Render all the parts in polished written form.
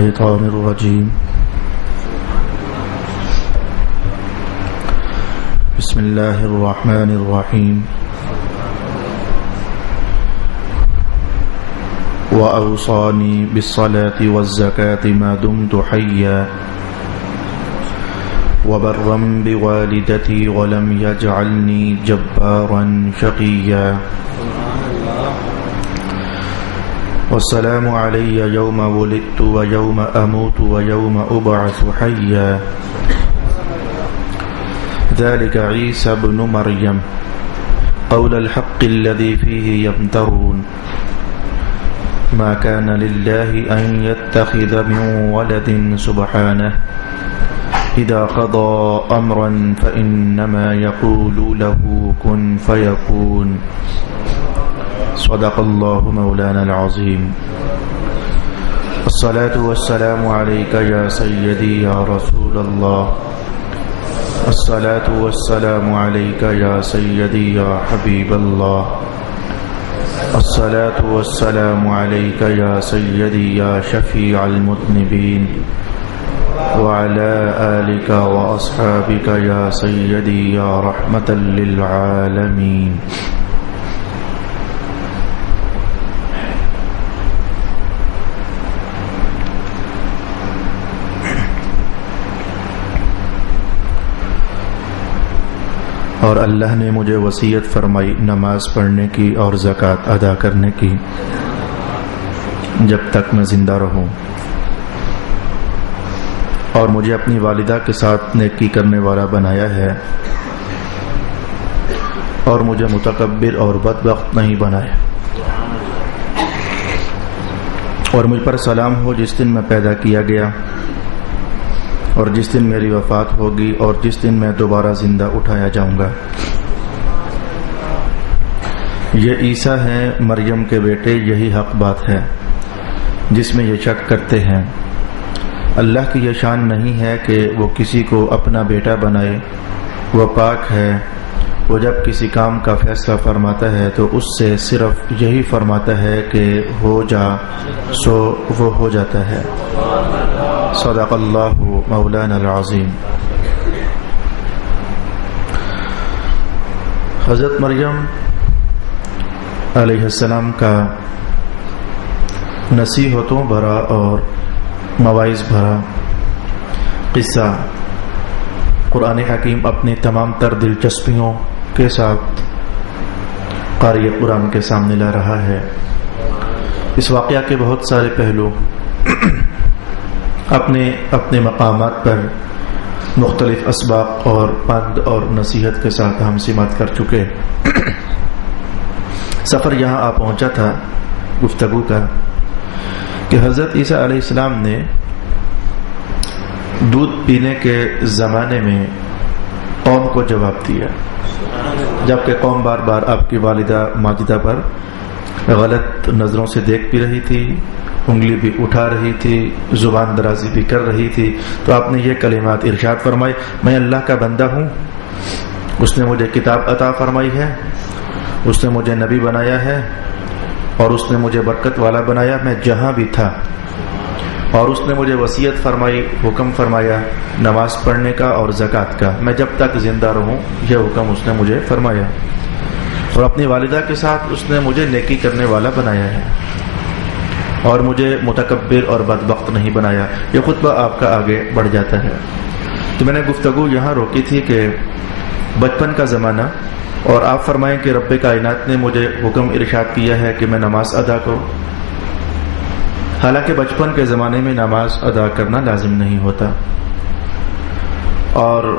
الشيطان الرجيم بسم الله الرحمن الرحيم وأوصاني بالصلاة والزكاة ما دمت حيا وبرا بوالدتي ولم يجعلني جبارا شقيا والسلام علي يوم ولدت ويوم أموت ويوم أبعث حيا ذلك عيسى ابن مريم قول الحق الذي فيه يمترون ما كان لله أن يتخذ من ولد سبحانه إذا قضى أمرا فإنما يقول له كن فيكون صدق الله مولانا العظيم الصلاة والسلام عليك يا سيدي يا رسول الله الصلاة والسلام عليك يا سيدي يا حبيب الله الصلاة والسلام عليك يا سيدي يا شفيع المذنبين وعلى آلك وأصحابك يا سيدي يا رحمة للعالمين اور اللہ نے مجھے وصیت فرمائی نماز پڑھنے کی اور زکوٰۃ ادا کرنے کی جب تک میں زندہ رہوں، اور مجھے اپنی والدہ کے ساتھ نیکی کرنے والا بنایا ہے، اور مجھے متکبر اور بدبخت نہیں بنایا، اور مجھ پر سلام ہو جس دن میں پیدا کیا گیا اور جس دن میری وفات ہوگی اور جس دن میں دوبارہ زندہ اٹھایا جاؤں گا۔ یہ عیسیٰ ہیں مریم کے بیٹے، یہی حق بات ہے جس میں یہ شک کرتے ہیں۔ اللہ کی یہ شان نہیں ہے کہ وہ کسی کو اپنا بیٹا بنائے، وہ پاک ہے۔ وہ جب کسی کام کا فیصلہ فرماتا ہے تو اس سے صرف یہی فرماتا ہے کہ ہو جا، سو وہ ہو جاتا ہے۔ صدق اللہ مولانا العظیم۔ حضرت مریم علیہ السلام کا نصیحتوں بھرا اور مواعظ بھرا قصہ قرآن حکیم اپنی تمام تر دلچسپیوں کے ساتھ قاری قرآن کے سامنے لا رہا ہے۔ اس واقعہ کے بہت سارے پہلو اپنے مقامات پر مختلف اسباق اور پند اور نصیحت کے ساتھ ہم سماعت کر چکے۔ سفر یہاں آ پہنچا تھا گفتگو کا کہ حضرت عیسیٰ علیہ السلام نے دودھ پینے کے زمانے میں قوم کو جواب دیا، جبکہ قوم بار بار آپ کی والدہ ماجدہ پر غلط نظروں سے دیکھ بھی رہی تھی، انگلی بھی اٹھا رہی تھی، زبان درازی بھی کر رہی تھی۔ تو آپ نے یہ کلمات ارشاد فرمائے، میں اللہ کا بندہ ہوں، اس نے مجھے کتاب عطا فرمائی ہے، اس نے مجھے نبی بنایا ہے، اور اس نے مجھے برکت والا بنایا، میں جہاں بھی تھا، اور اس نے مجھے وصیت فرمائی، حکم فرمایا نماز پڑھنے کا اور زکوٰۃ کا، میں جب تک زندہ رہوں یہ حکم اس نے مجھے فرمایا، اور اپنی والدہ کے ساتھ اس نے مجھے نیکی کرنے والا بنایا ہے، اور مجھے متکبر اور بدبخت نہیں بنایا۔ یہ خطبہ آپ کا آگے بڑھ جاتا ہے۔ تو میں نے گفتگو یہاں روکی تھی کہ بچپن کا زمانہ، اور آپ فرمائیں کہ رب کائنات نے مجھے حکم ارشاد کیا ہے کہ میں نماز ادا کروں، حالانکہ بچپن کے زمانے میں نماز ادا کرنا لازم نہیں ہوتا، اور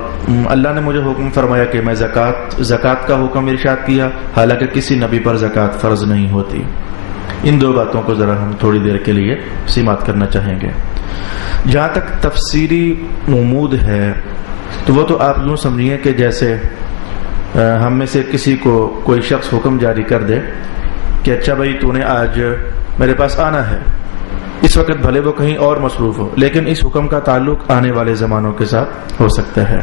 اللہ نے مجھے حکم فرمایا کہ میں زکوٰۃ کا حکم ارشاد کیا، حالانکہ کسی نبی پر زکوٰۃ فرض نہیں ہوتی۔ ان دو باتوں کو ذرا ہم تھوڑی دیر کے لیے سماعت کرنا چاہیں گے۔ جہاں تک تفسیری عمود ہے تو وہ تو آپ یوں سمجھیے کہ جیسے ہم میں سے کسی کو کوئی شخص حکم جاری کر دے کہ اچھا بھائی تو نے آج میرے پاس آنا ہے، اس وقت بھلے وہ کہیں اور مصروف ہو، لیکن اس حکم کا تعلق آنے والے زمانوں کے ساتھ ہو سکتا ہے۔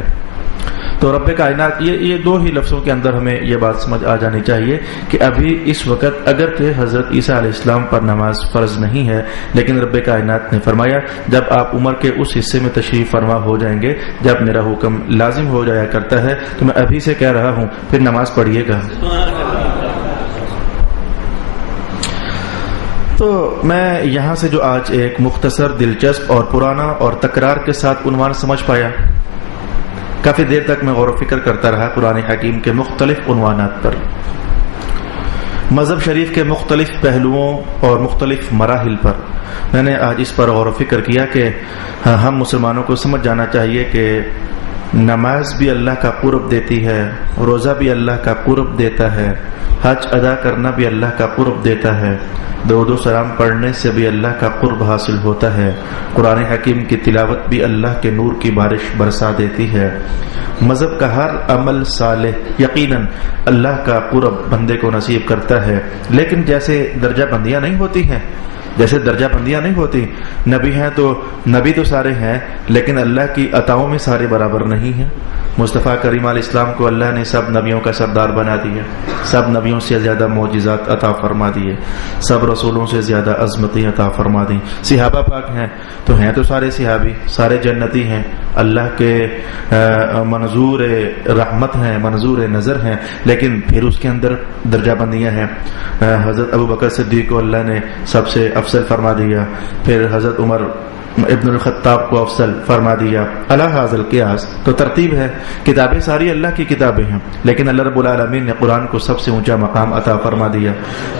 تو رب کائنات یہ دو ہی لفظوں کے اندر ہمیں یہ بات سمجھ آ جانی چاہیے کہ ابھی اس وقت اگر کہ حضرت عیسیٰ علیہ السلام پر نماز فرض نہیں ہے، لیکن رب کائنات نے فرمایا جب آپ عمر کے اس حصے میں تشریف فرما ہو جائیں گے جب میرا حکم لازم ہو جایا کرتا ہے، تو میں ابھی سے کہہ رہا ہوں پھر نماز پڑھیے گا۔ تو میں یہاں سے جو آج ایک مختصر، دلچسپ اور پرانا اور تکرار کے ساتھ عنوان سمجھ پایا، کافی دیر تک میں غور و فکر کرتا رہا قرآن حکیم کے مختلف عنوانات پر، مذہب شریف کے مختلف پہلوؤں اور مختلف مراحل پر میں نے آج اس پر غور و فکر کیا کہ ہم مسلمانوں کو سمجھ جانا چاہیے کہ نماز بھی اللہ کا قرب دیتی ہے، روزہ بھی اللہ کا قرب دیتا ہے، حج ادا کرنا بھی اللہ کا قرب دیتا ہے، درود و سلام پڑھنے سے بھی اللہ کا قرب حاصل ہوتا ہے، قرآن حکیم کی تلاوت بھی اللہ کے نور کی بارش برسا دیتی ہے، مذہب کا ہر عمل صالح یقیناً اللہ کا قرب بندے کو نصیب کرتا ہے۔ لیکن جیسے درجہ بندیاں نہیں ہوتی، نبی ہیں تو نبی تو سارے ہیں، لیکن اللہ کی عطاؤں میں سارے برابر نہیں ہیں۔ مصطفیٰ کریم علیہ السلام کو اللہ نے سب نبیوں کا سردار بنا دیا، سب نبیوں سے زیادہ معجزات عطا فرما دیے، سب رسولوں سے زیادہ عظمتیں عطا فرما دی۔ صحابہ پاک ہیں تو سارے صحابی، سارے جنتی ہیں، اللہ کے منظور رحمت ہیں، منظور نظر ہیں، لیکن پھر اس کے اندر درجہ بندیاں ہیں۔ حضرت ابو بکر صدیق کو اللہ نے سب سے افضل فرما دیا، پھر حضرت عمر ابن الخطاب کو افضل فرما دیا، اللہ حاضل قیاس۔ تو ترتیب ہے، کتابیں ساری اللہ کی کتابیں ہیں، لیکن اللہ رب العالمین نے قرآن کو سب سے اونچا مقام عطا فرما دیا۔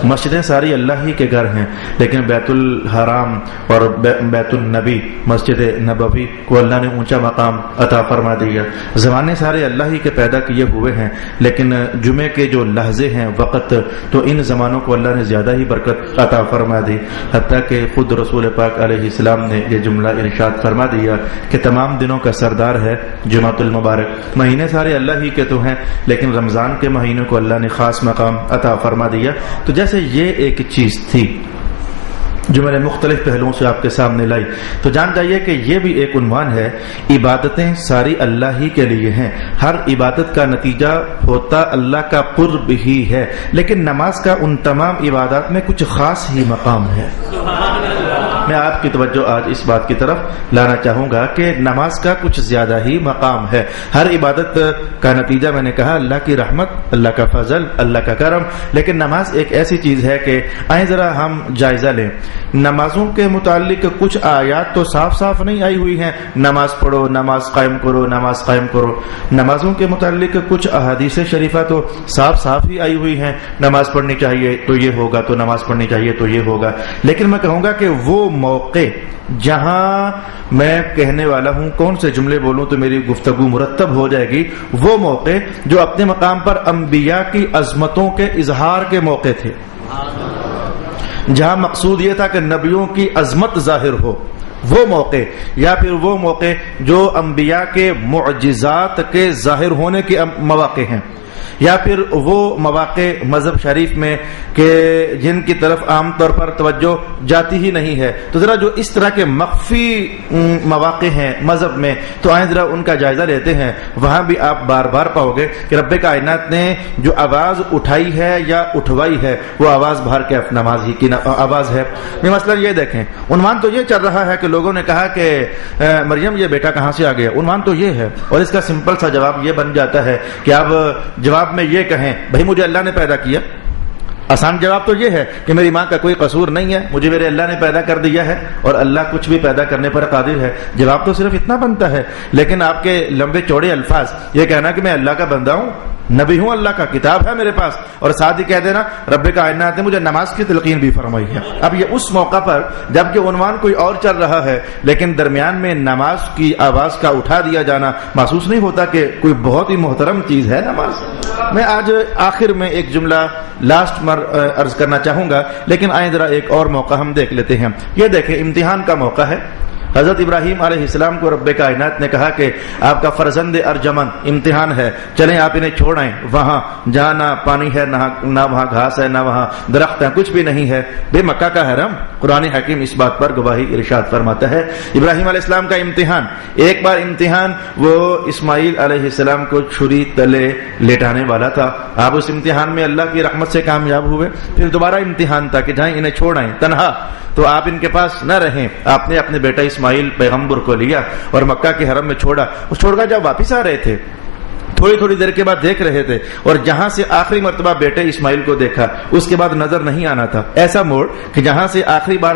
مسجدیں ساری اللہ ہی کے گھر ہیں، لیکن بیت الحرام اور بیت النبی، مسجد نبوی کو اللہ نے اونچا مقام عطا فرما دیا۔ زمانے سارے اللہ ہی کے پیدا کیے ہوئے ہیں، لیکن جمعے کے جو لحظے ہیں، وقت، تو ان زمانوں کو اللہ نے زیادہ ہی برکت عطا فرما دی، حتیٰ کہ خود رسول پاک علیہ السلام نے یہ جملہ ارشاد فرما دیا کہ تمام دنوں کا سردار ہے جمعۃ المبارک۔ مہینے سارے اللہ ہی کے تو ہیں، لیکن رمضان کے مہینے کو اللہ نے خاص مقام عطا فرما دیا۔ تو جیسے یہ ایک چیز تھی جو میں نے مختلف پہلوؤں سے آپ کے سامنے لائی، تو جان جائیے کہ یہ بھی ایک عنوان ہے، عبادتیں ساری اللہ ہی کے لیے ہیں، ہر عبادت کا نتیجہ ہوتا اللہ کا قرب ہی ہے، لیکن نماز کا ان تمام عبادات میں کچھ خاص ہی مقام ہے۔ میں آپ کی توجہ آج اس بات کی طرف لانا چاہوں گا کہ نماز کا کچھ زیادہ ہی مقام ہے۔ ہر عبادت کا نتیجہ میں نے کہا اللہ کی رحمت، اللہ کا فضل، اللہ کا کرم، لیکن نماز ایک ایسی چیز ہے کہ آئیں ذرا ہم جائزہ لیں۔ نمازوں کے متعلق کچھ آیات تو صاف صاف نہیں آئی ہوئی ہیں، نماز پڑھو، نماز قائم کرو، نماز قائم کرو۔ نمازوں کے متعلق کچھ احادیث شریفہ تو صاف صاف ہی آئی ہوئی ہیں، نماز پڑھنی چاہیے تو یہ ہوگا، تو نماز پڑھنی چاہیے تو یہ ہوگا۔ لیکن میں کہوں گا کہ وہ موقع جہاں میں کہنے والا ہوں، کون سے جملے بولوں تو میری گفتگو مرتب ہو جائے گی، وہ موقع جو اپنے مقام پر انبیاء کی عظمتوں کے اظہار کے موقع تھے، جہاں مقصود یہ تھا کہ نبیوں کی عظمت ظاہر ہو، وہ موقع، یا پھر وہ موقع جو انبیاء کے معجزات کے ظاہر ہونے کے مواقع ہیں، یا پھر وہ مواقع مذہب شریف میں کہ جن کی طرف عام طور پر توجہ جاتی ہی نہیں ہے۔ تو ذرا جو اس طرح کے مخفی مواقع ہیں مذہب میں، تو آئیں ذرا ان کا جائزہ لیتے ہیں۔ وہاں بھی آپ بار بار پاؤ گے کہ رب کائنات نے جو آواز اٹھائی ہے یا اٹھوائی ہے، وہ آواز باہر کے نماز ہی کی آواز ہے۔ مثلا یہ دیکھیں، عنوان تو یہ چل رہا ہے کہ لوگوں نے کہا کہ مریم یہ بیٹا کہاں سے آ گیا، عنوان تو یہ ہے، اور اس کا سمپل سا جواب یہ بن جاتا ہے کہ اب جواب میں یہ کہیں بھائی مجھے اللہ نے پیدا کیا۔ آسان جواب تو یہ ہے کہ میری ماں کا کوئی قصور نہیں ہے، مجھے میرے اللہ نے پیدا کر دیا ہے اور اللہ کچھ بھی پیدا کرنے پر قادر ہے۔ جواب تو صرف اتنا بنتا ہے، لیکن آپ کے لمبے چوڑے الفاظ یہ کہنا کہ میں اللہ کا بندہ ہوں، نبی ہوں، اللہ کا کتاب ہے میرے پاس، اور ساتھ ہی کہہ دینا رب کائنات نے مجھے نماز کی تلقین بھی فرمائی ہے۔ اب یہ اس موقع پر جبکہ عنوان کوئی اور چل رہا ہے، لیکن درمیان میں نماز کی آواز کا اٹھا دیا جانا محسوس نہیں ہوتا کہ کوئی بہت ہی محترم چیز ہے نماز؟ میں آج آخر میں ایک جملہ لاسٹ عرض کرنا چاہوں گا، لیکن آئیں ذرا ایک اور موقع ہم دیکھ لیتے ہیں۔ یہ دیکھیں، امتحان کا موقع ہے، حضرت ابراہیم علیہ السلام کو رب کائنات نے کہا کہ آپ کا فرزند ارجمن امتحان ہے، چلیں آپ انہیں چھوڑ آئیں وہاں جہاں نہ پانی ہے، نہ وہاں گھاس ہے، نہ وہاں درخت ہے، کچھ بھی نہیں ہے، بے مکہ کا حرم۔ قرآن حکیم اس بات پر گواہی ارشاد فرماتا ہے۔ ابراہیم علیہ السلام کا امتحان، ایک بار امتحان وہ اسماعیل علیہ السلام کو چھری تلے لیٹانے والا تھا، آپ اس امتحان میں اللہ کی رحمت سے کامیاب ہوئے۔ پھر دوبارہ امتحان تھا کہ جائیں انہیں چھوڑ آئیں تنہا، تو آپ ان کے پاس نہ رہیں، آپ نے اپنے بیٹا اسماعیل پیغمبر کو لیا اور مکہ کے حرم میں چھوڑا۔ اس چھوڑ کر جب واپس آ رہے تھے تھوڑی دیر کے بعد دیکھ رہے تھے، اور جہاں سے آخری مرتبہ بیٹے اسماعیل کو دیکھا اس کے بعد نظر نہیں آنا تھا، ایسا موڑ کہ جہاں سے آخری بار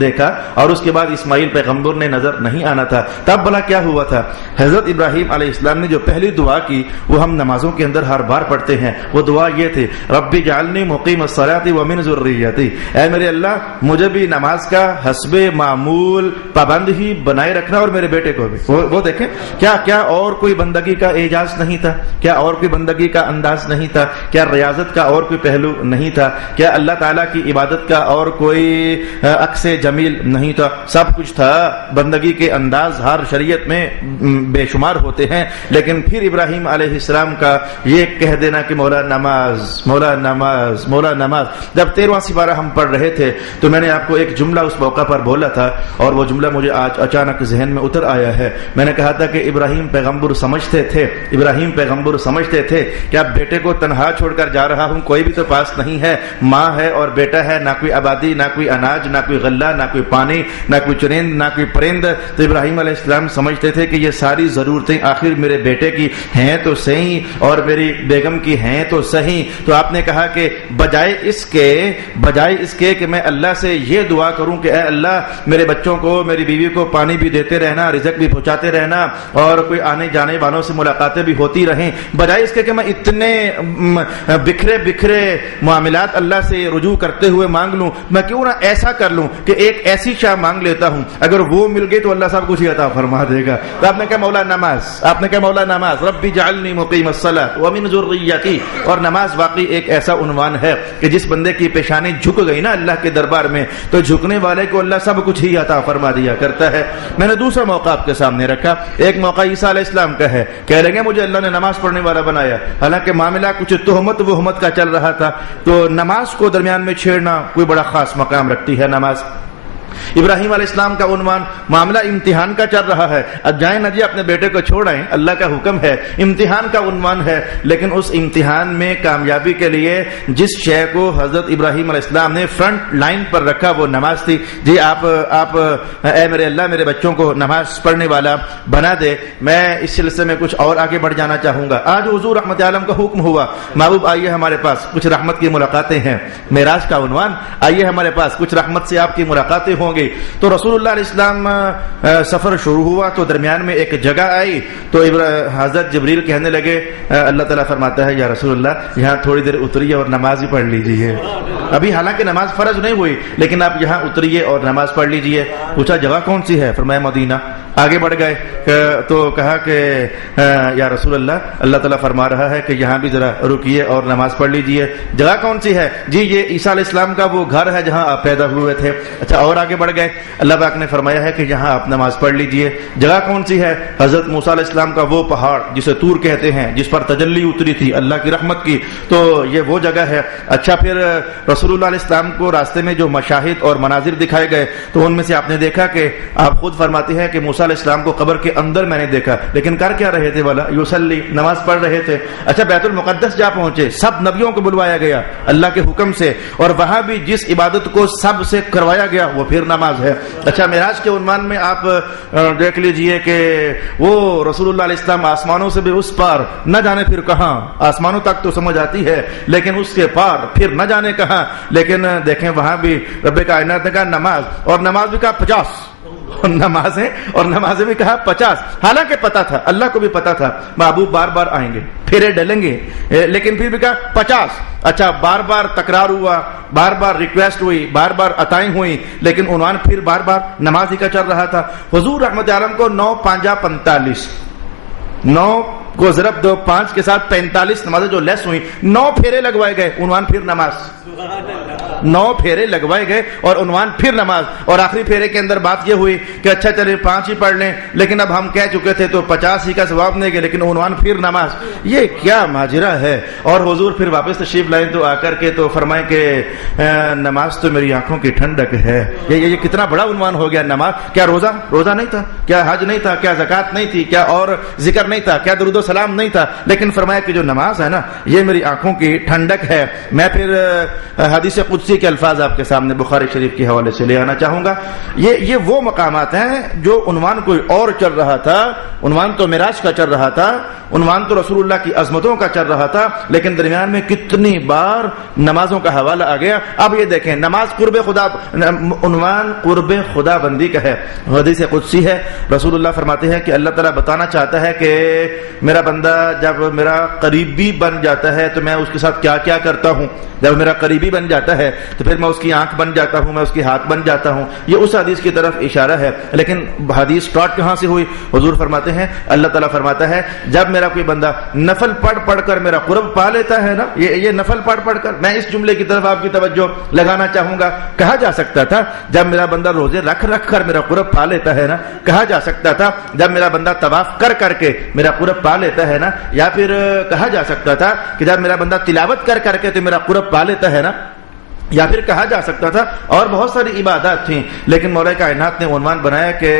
دیکھا اور اس کے بعد اسماعیل پیغمبر نے نظر نہیں آنا تھا، تب بھلا کیا ہوا تھا؟ حضرت ابراہیم علیہ السلام نے جو پہلی دعا کی وہ ہم نمازوں کے اندر ہر بار پڑھتے ہیں، وہ دعا یہ تھی، ربی جعلنی مقیم الصلاۃ ومن ذریتی، اے میرے اللہ مجھے بھی نماز کا حسب معمول پابند ہی بنائے رکھنا اور میرے بیٹے کو بھی۔ وہ دیکھیں کیا اور کوئی بندگی کا اعجاز نہیں تھا، کیا اور کوئی بندگی کا انداز نہیں تھا، کیا ریاضت کا اور کوئی پہلو نہیں تھا، کیا اللہ تعالیٰ کی عبادت کا اور کوئی عکس جمیل نہیں تھا، سب کچھ تھا۔ بندگی کے انداز ہر شریعت میں بے شمار ہوتے ہیں، لیکن پھر ابراہیم علیہ السلام کا یہ کہہ دینا کہ مولا نماز مولا نماز مولا نماز۔ جب 13واں سپارہ ہم پڑھ رہے تھے تو میں نے آپ کو ایک جملہ اس موقع پر بولا تھا، اور وہ جملہ مجھے آج اچانک ذہن میں اتر آیا ہے۔ میں نے کہا تھا کہ ابراہیم پیغمبر سمجھتے تھے کہ اب بیٹے کو تنہا چھوڑ کر جا رہا ہوں، کوئی بھی تو پاس نہیں ہے، ماں ہے اور بیٹا ہے، نہ کوئی آبادی، نہ کوئی اناج، نہ کوئی غلہ، نہ کوئی پانی، نہ کوئی چرند، نہ کوئی پرند۔ تو ابراہیم علیہ السلام سمجھتے تھے کہ یہ ساری ضرورتیں آخر میرے بیٹے کی ہیں تو صحیح اور میری بیگم کی ہیں تو صحیح۔ تو آپ نے کہا کہ بجائے اس کے کہ میں اللہ سے یہ دعا کروں کہ اے اللہ میرے بچوں کو، میری بیوی کو پانی بھی دیتے رہنا، رزق بھی پہنچاتے رہنا، اور کوئی آنے جانے والوں سے ملاقاتیں بھی ہوتی رہیں، بجائے اس کے کہ میں اتنے بکھرے معاملات اللہ سے رجوع کرتے ہوئے مانگ لوں، میں کیوں نہ ایسا کر لوں کہ ایک ایسی شاہ مانگ لیتا ہوں، اگر وہ مل گئی تو اللہ صاحب کچھ ہی عطا فرما دے گا۔ تو آپ نے کہا مولا نماز، ربی جعلنی مقیم الصلاۃ ومن ذریتی۔ اور نماز واقعی ایک ایسا عنوان ہے کہ جس بندے کی پیشانی جھک گئی نا اللہ کے دربار میں، تو جھکنے والے کو اللہ سب کچھ ہی عطا فرما دیا کرتا ہے۔ میں نے دوسرا موقع آپ کے سامنے رکھا، ایک موقع عیسیٰ علیہ السلام کا ہے، کہہ رہے ہیں مجھے اللہ نے نماز پڑھنے والا بنایا، حالانکہ معاملہ کچھ تہمت وہمت کا چل رہا تھا۔ تو نماز کو درمیان میں چھیڑنا کوئی بڑا خاص مقام رکھتی ہے نماز۔ ابراہیم علیہ السلام کا عنوان، معاملہ امتحان کا چل رہا ہے، اب جائیں نہ جی اپنے بیٹے کو چھوڑائیں، اللہ کا حکم ہے، امتحان کا عنوان ہے، لیکن اس امتحان میں کامیابی کے لیے جس شے کو حضرت ابراہیم علیہ السلام نے فرنٹ لائن پر رکھا وہ نماز تھی۔ جی آپ اے میرے اللہ میرے بچوں کو نماز پڑھنے والا بنا دے۔ میں اس سلسلے میں کچھ اور آگے بڑھ جانا چاہوں گا۔ آج حضور رحمت عالم کا حکم ہوا، محبوب آئیے ہمارے پاس، کچھ رحمت کی ملاقاتیں ہیں، معراج کا عنوان، آئیے ہمارے پاس کچھ رحمت سے آپ کی ملاقاتیں ہوں گی۔ تو رسول اللہ علیہ السلام سفر شروع ہوا تو درمیان میں ایک جگہ آئی، تو حضرت جبریل کہنے لگے، اللہ تعالیٰ فرماتا ہے یا رسول اللہ یہاں تھوڑی دیر اتریے اور نماز ہی پڑھ لیجیے۔ ابھی حالانکہ نماز فرض نہیں ہوئی، لیکن آپ یہاں اتریے اور نماز پڑھ لیجیے۔ پوچھا جگہ کون سی ہے؟ فرمایا مدینہ۔ آگے بڑھ گئے تو کہا کہ یا رسول اللہ اللہ تعالیٰ فرما رہا ہے کہ یہاں بھی ذرا رکیے اور نماز پڑھ لیجیے۔ جگہ کون سی ہے؟ جی یہ عیسیٰ علیہ السلام کا وہ گھر ہے جہاں آپ پیدا ہوئے تھے۔ اچھا اور آگے بڑھ گئے، اللہ پاک نے فرمایا ہے کہ یہاں آپ نماز پڑھ لیجیے۔ جگہ کون سی ہے؟ حضرت موسیٰ علیہ السلام کا وہ پہاڑ جسے طور کہتے ہیں، جس پر تجلی اتری تھی اللہ کی رحمت کی، تو یہ وہ جگہ ہے۔ اچھا پھر رسول اللہ علیہ السلام کو راستے میں جو مشاہد اور مناظر دکھائے گئے تو ان میں سے آپ نے دیکھا کہ آپ خود فرماتے ہیں کہ موسیٰ علیہ السلام کو قبر کے اندر میں نے دیکھا، لیکن کر کیا رہے تھے؟ والا یوسلی، نماز پڑھ رہے تھے۔ اچھا بیت المقدس جا پہنچے، سب نبیوں کو بلوایا گیا اللہ کے حکم سے، اور وہاں بھی جس عبادت کو سب سے کروایا گیا وہ پھر نماز ہے۔ اچھا معراج کے عنوان میں آپ دیکھ لیجئے کہ وہ رسول اللہ علیہ السلام آسمانوں سے بھی اس پار، نہ جانے پھر کہاں، آسمانوں تک تو سمجھ آتی ہے لیکن اس کے پار پھر نہ جانے کہاں، لیکن دیکھیں وہاں بھی رب کائنات نے کہا نماز، اور نماز بھی کہا 50 نمازیں، اور نمازیں بھی کہا 50۔ حالانکہ پتا تھا، اللہ کو بھی پتا تھا محبوب بار بار آئیں گے، پھرے ڈلیں گے، لیکن پھر بھی کہا 50۔ اچھا بار بار تکرار ہوا، بار بار ریکویسٹ ہوئی، بار بار عطائیں ہوئی، لیکن عنوان پھر بار بار نماز ہی کا چل رہا تھا۔ حضور رحمت عالم کو 9 5 45 کو ضرب دو 5 کے ساتھ 45 نمازیں جو لیس ہوئی، 9 پھیرے لگوائے گئے، عنوان پھر نماز، 9 پھیرے لگوائے گئے اور عنوان پھر نماز. اور آخری پھیرے کے اندر بات یہ ہوئی کہ اچھا چلے 5 ہی پڑھ لیں، لیکن اب ہم کہہ چکے تھے تو 50 ہی کا ثواب نہیں گئے، لیکن عنوان پھر نماز. یہ کیا ماجرا ہے؟ اور حضور پھر واپس تشریف لائیں تو آ کر کے تو فرمائیں کہ نماز تو میری آنکھوں کی ٹھنڈک ہے. یہ کتنا بڑا عنوان ہو گیا نماز. کیا روزہ نہیں تھا؟ کیا حج نہیں تھا؟ کیا زکات نہیں تھی؟ کیا اور ذکر نہیں تھا؟ کیا درود و سلام نہیں تھا؟ لیکن فرمایا کہ جو نماز ہے نا یہ میری آنکھوں کی ٹھنڈک ہے. میں پھر حدیث قدسی کے الفاظ آپ کے سامنے بخاری شریف کے حوالے سے لے آنا چاہوں گا. یہ وہ مقامات ہیں جو عنوان کوئی اور چل رہا تھا، عنوان تو معراج کا چل رہا تھا، عنوان تو رسول اللہ کی عظمتوں کا چل رہا تھا، لیکن درمیان میں کتنی بار نمازوں کا حوالہ آ گیا. اب یہ دیکھیں نماز قرب خدا، عنوان قرب خدا بندی کا ہے. حدیث قدسی ہے، رسول اللہ فرماتے ہیں کہ اللہ تعالیٰ بتانا چاہتا ہے کہ میرا بندہ جب میرا قریبی بن جاتا ہے تو میں اس کے ساتھ کیا کیا کرتا ہوں. جب میرا قریبی بن جاتا ہے تو پھر میں اس کی آنکھ بن جاتا ہوں، میں اس کی ہاتھ بن جاتا ہوں. یہ اس حدیث کی طرف اشارہ ہے. لیکن حدیث اسٹارٹ کہاں سے ہوئی؟ حضور فرماتے ہیں، اللہ تعالیٰ فرماتا ہے جب میرا کوئی بندہ نفل پڑھ کر میرا قرب پا لیتا ہے نا، یہ نفل پڑھ کر، میں اس جملے کی طرف آپ کی توجہ لگانا چاہوں گا. کہا جا سکتا تھا جب میرا بندہ روزے رکھ کر میرا قرب پا لیتا ہے نا، کہا جا سکتا تھا جب میرا بندہ طواف کر کے میرا قرب پا لیتا ہے نا، یا پھر کہا جا سکتا تھا کہ جب میرا بندہ تلاوت کر کے تو میرا قرب پا لیتا ہے نا، یا پھر کہا جا سکتا تھا اور بہت ساری عبادات تھیں. لیکن مولا کائنات نے عنوان بنایا کہ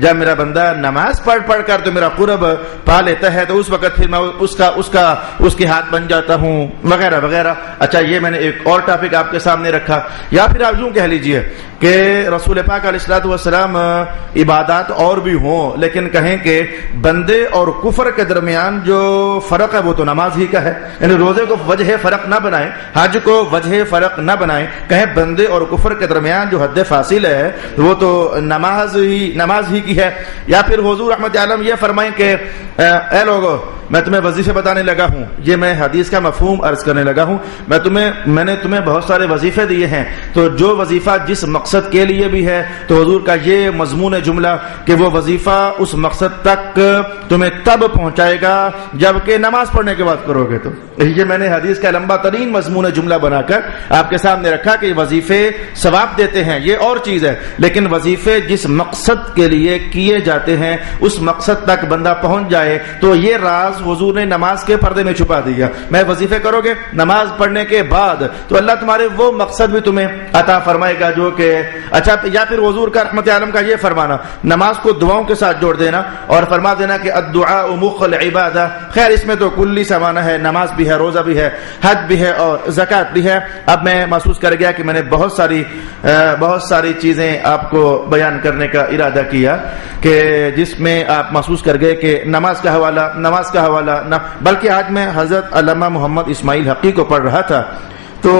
جب میرا بندہ نماز پڑھ کر تو میرا قرب پا لیتا ہے تو اس وقت پھر میں اس کے ہاتھ بن جاتا ہوں وغیرہ وغیرہ. اچھا یہ میں نے ایک اور ٹاپک آپ کے سامنے رکھا. یا پھر آپ یوں کہہ لیجئے کہ رسول پاک علیہ الصلوۃ والسلام عبادات اور بھی ہوں، لیکن کہیں کہ بندے اور کفر کے درمیان جو فرق ہے وہ تو نماز ہی کا ہے. یعنی روزے کو وجہ فرق نہ بنائیں، حج کو وجہ فرق نہ بنائیں، کہیں بندے اور کفر کے درمیان جو حد فاصل ہے وہ تو نماز ہی کی ہے. یا پھر حضور رحمت عالم یہ فرمائیں کہ اے لوگو میں تمہیں وظیفے بتانے لگا ہوں، یہ میں حدیث کا مفہوم عرض کرنے لگا ہوں. میں نے تمہیں بہت سارے وظیفے دیے ہیں، تو جو وظیفہ جس مقصد کے لیے بھی ہے تو حضور کا یہ مضمون جملہ کہ وہ وظیفہ اس مقصد تک تمہیں تب پہنچائے گا جبکہ نماز پڑھنے کے بعد کرو گے. تو یہ میں نے حدیث کا لمبا ترین مضمون جملہ بنا کر آپ کے سامنے رکھا کہ وظیفے ثواب دیتے ہیں، یہ اور چیز ہے، لیکن وظیفے جس مقصد کے لیے کیے جاتے ہیں اس مقصد تک بندہ پہنچ جائے تو یہ راز حضور نے نماز کے پردے میں چھپا دیا. میں وظیفے کرو گے نماز پڑھنے کے بعد تو اللہ تمہارے وہ مقصد بھی تمہیں عطا فرمائے گا جو کہ اچھا. یا پھر حضور کا رحمت عالم کا یہ فرمانا، نماز کو دعاؤں کے ساتھ جوڑ دینا اور فرما دینا کہ الدعاء مخ العبادہ. خیر اس میں تو کلی سمانہ ہے، نماز بھی ہے، روزہ بھی ہے، حج بھی ہے اور زکات بھی ہے. اب میں محسوس کر گیا کہ میں نے بہت ساری چیزیں آپ کو بیان کرنے کا ارادہ کیا کہ جس میں آپ محسوس کر گئے کہ نماز کا حوالہ نہ، بلکہ آج میں حضرت علامہ محمد اسماعیل حقی کو پڑھ رہا تھا تو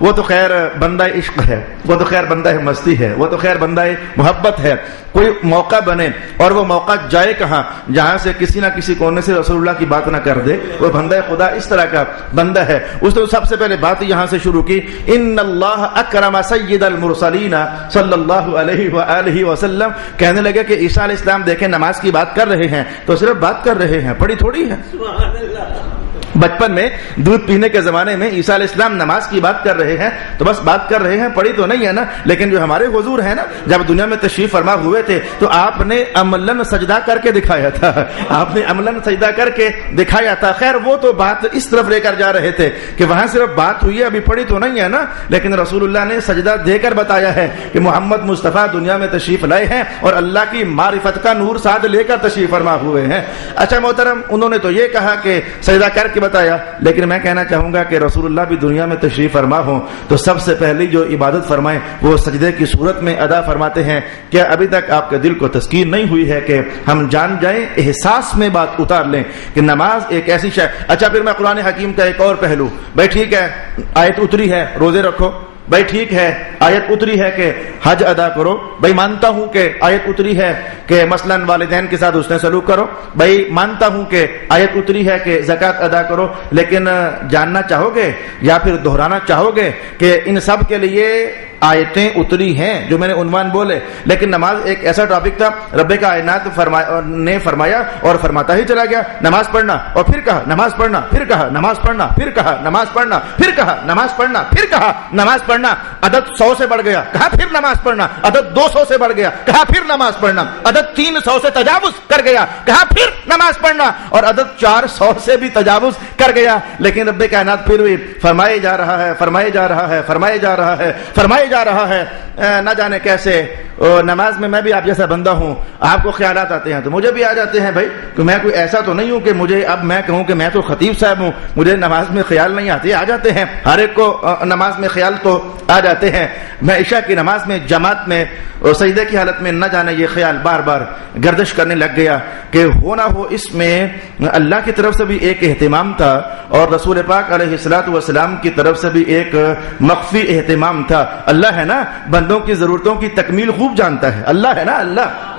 وہ تو خیر بندہ عشق ہے، وہ تو خیر بندہ مستی ہے، وہ تو خیر بندہ محبت ہے. کوئی موقع بنے اور وہ موقع جائے کہاں جہاں سے کسی نہ کسی کونے سے رسول اللہ کی بات نہ کر دے، وہ بندہ خدا اس طرح کا بندہ ہے. اس نے سب سے پہلے بات یہاں سے شروع کی، ان اللہ اکرم سید المرسلین صلی اللہ علیہ وآلہ وسلم. کہنے لگے کہ عیسیٰ علیہ السلام دیکھیں نماز کی بات کر رہے ہیں تو صرف بات کر رہے ہیں، پڑھی تھوڑی ہے. بچپن میں دودھ پینے کے زمانے میں عیسیٰ علیہ السلام نماز کی بات کر رہے ہیں تو بس بات کر رہے ہیں، پڑھی تو نہیں ہے نا. لیکن جو ہمارے حضور ہیں نا، جب دنیا میں تشریف فرما ہوئے تھے تو آپ نے عملاً سجدہ کر کے دکھایا تھا. خیر وہ تو بات اس طرف لے کر جا رہے تھے کہ وہاں صرف بات ہوئی ہے، ابھی پڑھی تو نہیں ہے نا. لیکن رسول اللہ نے سجدہ دے کر بتایا ہے کہ محمد مصطفیٰ دنیا میں تشریف لائے ہیں اور اللہ کی معرفت کا نور ساتھ لے کر تشریف فرما ہوئے ہیں. اچھا محترم، انہوں نے تو یہ کہا کہ سجدہ کر کے بتایا، لیکن میں کہنا چاہوں گا کہ رسول اللہ بھی دنیا میں تشریف فرما ہوں تو سب سے پہلی جو عبادت فرمائیں وہ سجدے کی صورت میں ادا فرماتے ہیں. کیا ابھی تک آپ کے دل کو تسکین نہیں ہوئی ہے کہ ہم جان جائیں، احساس میں بات اتار لیں کہ نماز ایک ایسی شے. اچھا پھر میں قرآن حکیم کا ایک اور پہلو، بھائی ٹھیک ہے آیت اتری ہے روزے رکھو، بھائی ٹھیک ہے آیت اتری ہے کہ حج ادا کرو، بھائی مانتا ہوں کہ آیت اتری ہے کہ مثلا والدین کے ساتھ حسن سلوک کرو، بھائی مانتا ہوں کہ آیت اتری ہے کہ زکات ادا کرو. لیکن جاننا چاہو گے یا پھر دہرانا چاہو گے کہ ان سب کے لیے آیتیں اتری ہیں جو میں نے عنوان بولے، لیکن نماز ایک ایسا ٹاپک تھا رب کائنات نے فرمایا اور فرماتا ہی چلا گیا نماز پڑھنا، اور پھر کہا نماز پڑھنا، پھر کہا نماز پڑھنا، پھر کہا نماز پڑھنا، پھر کہا نماز پڑھنا، پھر کہا نماز پڑھنا، عدد 100 سے بڑھ گیا، کہا پھر نماز پڑھنا، عدد 200 سے بڑھ گیا، کہا پھر نماز پڑھنا، عدد 300 سے تجاوز کر گیا، کہا پھر نماز پڑھنا، اور عدد 400 سے بھی تجاوز کر گیا، لیکن رب کائنات پھر بھی فرمائے جا رہا ہے، فرمائے جا رہا ہے، فرمائے جا رہا ہے، فرمائے جا رہا ہے۔ نہ جانے کیسے نماز میں بھی آپ جیسا بندہ ہوں، آپ کو خیالات آتے ہیں تو مجھے بھی آ جاتے ہیں بھائی، کہ میں کوئی ایسا تو نہیں ہوں کہ مجھے اب میں کہوں کہ میں تو خطیب صاحب ہوں، مجھے نماز میں خیال نہیں آتے، آ جاتے ہیں، ہر ایک کو نماز میں خیال تو آ جاتے ہیں۔ میں عشاء کی نماز میں جماعت میں اور سجدے کی حالت میں نہ جانے یہ خیال بار بار گردش کرنے لگ گیا کہ ہو نہ ہو اس میں اللہ کی طرف سے بھی ایک اہتمام تھا اور رسول پاک علیہ الصلوۃ والسلام کی طرف سے بھی ایک مخفی اہتمام تھا۔ اللہ ہے نا بندوں کی ضرورتوں کی تکمیل خوب جانتا ہے، اللہ ہے نا، اللہ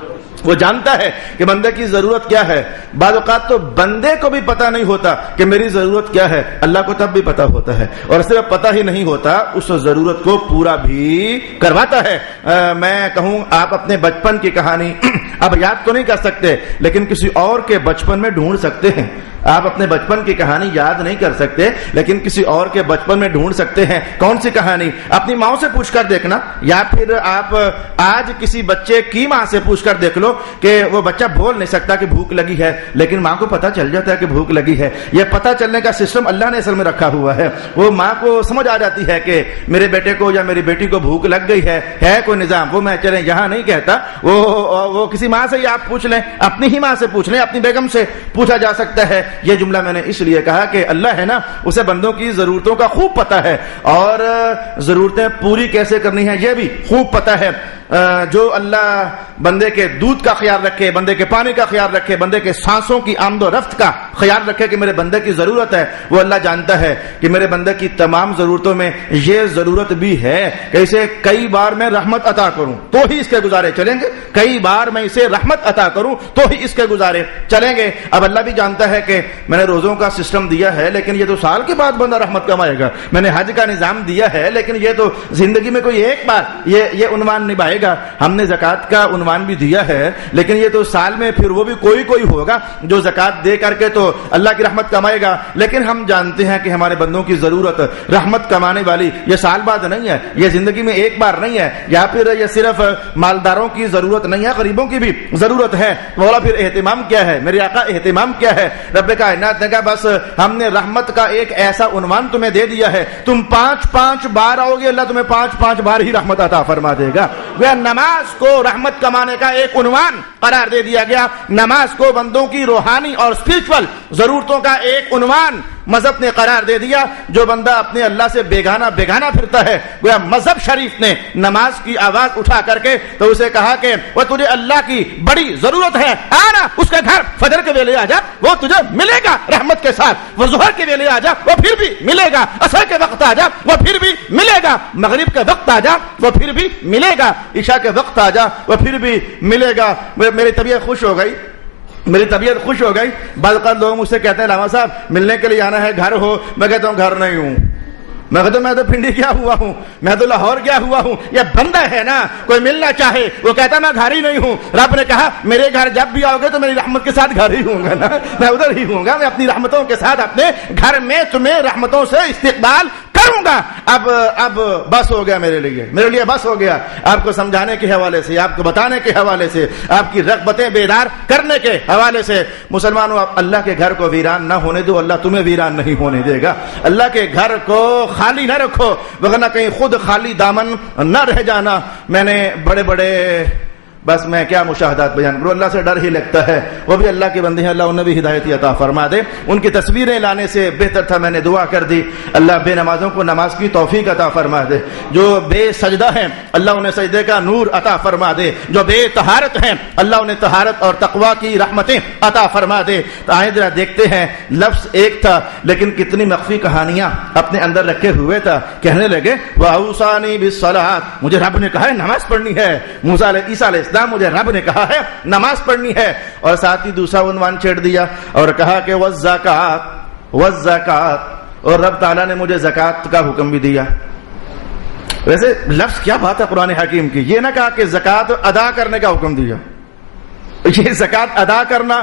وہ جانتا ہے کہ بندے کی ضرورت کیا ہے۔ بعض اوقات تو بندے کو بھی پتہ نہیں ہوتا کہ میری ضرورت کیا ہے، اللہ کو تب بھی پتہ ہوتا ہے، اور صرف پتہ ہی نہیں ہوتا اس ضرورت کو پورا بھی کرواتا ہے۔ میں کہوں آپ اپنے بچپن کی کہانی اب یاد تو نہیں کر سکتے لیکن کسی اور کے بچپن میں ڈھونڈ سکتے ہیں۔ آپ اپنے بچپن کی کہانی یاد نہیں کر سکتے لیکن کسی اور کے بچپن میں ڈھونڈ سکتے ہیں۔ کون سی کہانی؟ اپنی ماں سے پوچھ کر دیکھنا، یا پھر آپ آج کسی بچے کی ماں سے پوچھ کر دیکھ لو کہ وہ بچہ بول نہیں سکتا کہ بھوک لگی ہے لیکن ماں کو پتہ چل جاتا ہے کہ بھوک لگی ہے۔ یہ پتہ چلنے کا سسٹم اللہ نے اصل میں رکھا ہوا ہے۔ وہ ماں کو سمجھ آ جاتی ہے کہ میرے بیٹے کو یا میری بیٹی کو بھوک لگ گئی ہے کوئی نظام، وہ میں چلیں یہاں نہیں کہتا، وہ کسی ماں سے ہی آپ پوچھ لیں، اپنی ہی ماں سے پوچھ لیں، اپنی بیگم سے پوچھا جا سکتا ہے۔ یہ جملہ میں نے اس لیے کہا کہ اللہ ہے نا اسے بندوں کی ضرورتوں کا خوب پتہ ہے اور ضرورتیں پوری کیسے کرنی ہیں یہ بھی خوب پتہ ہے۔ جو اللہ بندے کے دودھ کا خیال رکھے، بندے کے پانی کا خیال رکھے، بندے کے سانسوں کی آمد و رفت کا خیال رکھے کہ میرے بندے کی ضرورت ہے، وہ اللہ جانتا ہے کہ میرے بندے کی تمام ضرورتوں میں یہ ضرورت بھی ہے کہ اسے کئی بار میں رحمت عطا کروں تو ہی اس کے گزارے چلیں گے، کئی بار میں اسے رحمت عطا کروں تو ہی اس کے گزارے چلیں گے۔ اب اللہ بھی جانتا ہے کہ میں نے روزوں کا سسٹم دیا ہے لیکن یہ تو سال کے بعد بندہ رحمت کمائے گا، میں نے حج کا نظام دیا ہے لیکن یہ تو زندگی میں کوئی ایک بار یہ عنوان نبھائے گا، ہم نے زکوٰۃ کا عنوان بھی دیا ہے لیکن یہ تو سال میں پھر وہ بھی کوئی ہوگا جو زکوٰۃ دے کر کے تو اللہ کی رحمت کمائے گا، لیکن ہم جانتے ہیں کہ ہمارے بندوں کی ضرورت رحمت کمانے والی یہ سال بعد نہیں ہے، یہ زندگی میں ایک بار نہیں ہے، یا پھر یہ صرف مالداروں کی ضرورت نہیں ہے، غریبوں کی بھی ضرورت ہے۔ مولا پھر اہتمام کیا ہے میرے آقا، اہتمام کیا ہے؟ رب کائنات نے کہا بس ہم نے رحمت کا ایک ایسا عنوان تمہیں دے دیا ہے، تم 5 بار آؤ گے اللہ تمہیں 5 بار ہی رحمت عطا فرما دے گا۔ وہ نماز کو رحمت کمانے کا ایک عنوان قرار دے دیا گیا، نماز کو بندوں کی روحانی اور اسپرچول ضرورتوں کا ایک عنوان مذہب نے قرار دے دیا۔ جو بندہ اپنے اللہ سے بیگانہ پھرتا ہے، گویا مذہب شریف نے نماز کی آواز اٹھا کر کے تو اسے کہا کہ وہ تجھے اللہ کی بڑی ضرورت ہے، آنا اس کے گھر فجر کے ویلے آ جا، وہ تجھے ملے گا رحمت کے ساتھ، وہ ظہر کے ویلے آ جا وہ پھر بھی ملے گا، عصر کے وقت آ جا وہ پھر بھی ملے گا، مغرب کے وقت آ جا وہ پھر بھی ملے گا، عشاء کے وقت آ جا وہ پھر بھی ملے گا۔ میری طبیعت خوش ہو گئی۔ بعض اوقات لوگ مجھ سے کہتے ہیں علامہ صاحب ملنے کے لیے آنا ہے، گھر ہو؟ میں کہتا ہوں گھر نہیں ہوں، میں کہتا ہوں میں تو پنڈی گیا ہوا ہوں، میں تو لاہور گیا ہوا ہوں۔ یہ بندہ ہے نا کوئی ملنا چاہے وہ کہتا میں گھر ہی نہیں ہوں۔ رب نے کہا میرے گھر جب بھی آؤ گے تو میری رحمت کے ساتھ گھر ہی ہوں گا نا، میں ادھر ہی ہوں گا، میں اپنی رحمتوں کے ساتھ اپنے گھر میں تمہیں رحمتوں سے استقبال کروں گا۔ اب بس ہو گیا میرے لیے بس ہو گیا، آپ کو سمجھانے کے حوالے سے، آپ کو بتانے کے حوالے سے، آپ کی رغبتیں بیدار کرنے کے حوالے سے۔ مسلمانوں آپ اللہ کے گھر کو ویران نہ ہونے دو، اللہ تمہیں ویران نہیں ہونے دے گا۔ اللہ کے گھر کو خالی نہ رکھو ورنہ کہیں خود خالی دامن نہ رہ جانا۔ میں نے بڑے بس میں کیا مشاہدات بیان کروں، اللہ سے ڈر ہی لگتا ہے، وہ بھی اللہ کے بندے ہیں، اللہ انہیں بھی ہدایت عطا فرما دے۔ ان کی تصویریں لانے سے بہتر تھا میں نے دعا کر دی، اللہ بے نمازوں کو نماز کی توفیق عطا فرما دے، جو بے سجدہ ہیں اللہ انہیں سجدے کا نور عطا فرما دے، جو بے طہارت ہیں اللہ انہیں طہارت اور تقوی کی رحمتیں عطا فرما دے۔ تو آئیں ذرا دیکھتے ہیں، لفظ ایک تھا لیکن کتنی مخفی کہانیاں اپنے اندر رکھے ہوئے تھا۔ کہنے لگے وَأَوْصَانِي بِالصَّلَاةِ، مجھے رب نے کہا ہے نماز پڑھنی ہے، موسیٰ عیسیٰ علیہ السلام مجھے رب نے کہا ہے نماز پڑھنی ہے، اور ساتھ ہی دوسرا عنوان چھیڑ دیا اور کہا کہ والزکات، اور رب تعالیٰ نے مجھے زکات کا حکم بھی دیا۔ ویسے لفظ کیا بات ہے قرآن حکیم کی. یہ نہ کہا کہ زکوٰۃ ادا کرنے کا حکم دیا, یہ زکوٰۃ ادا کرنا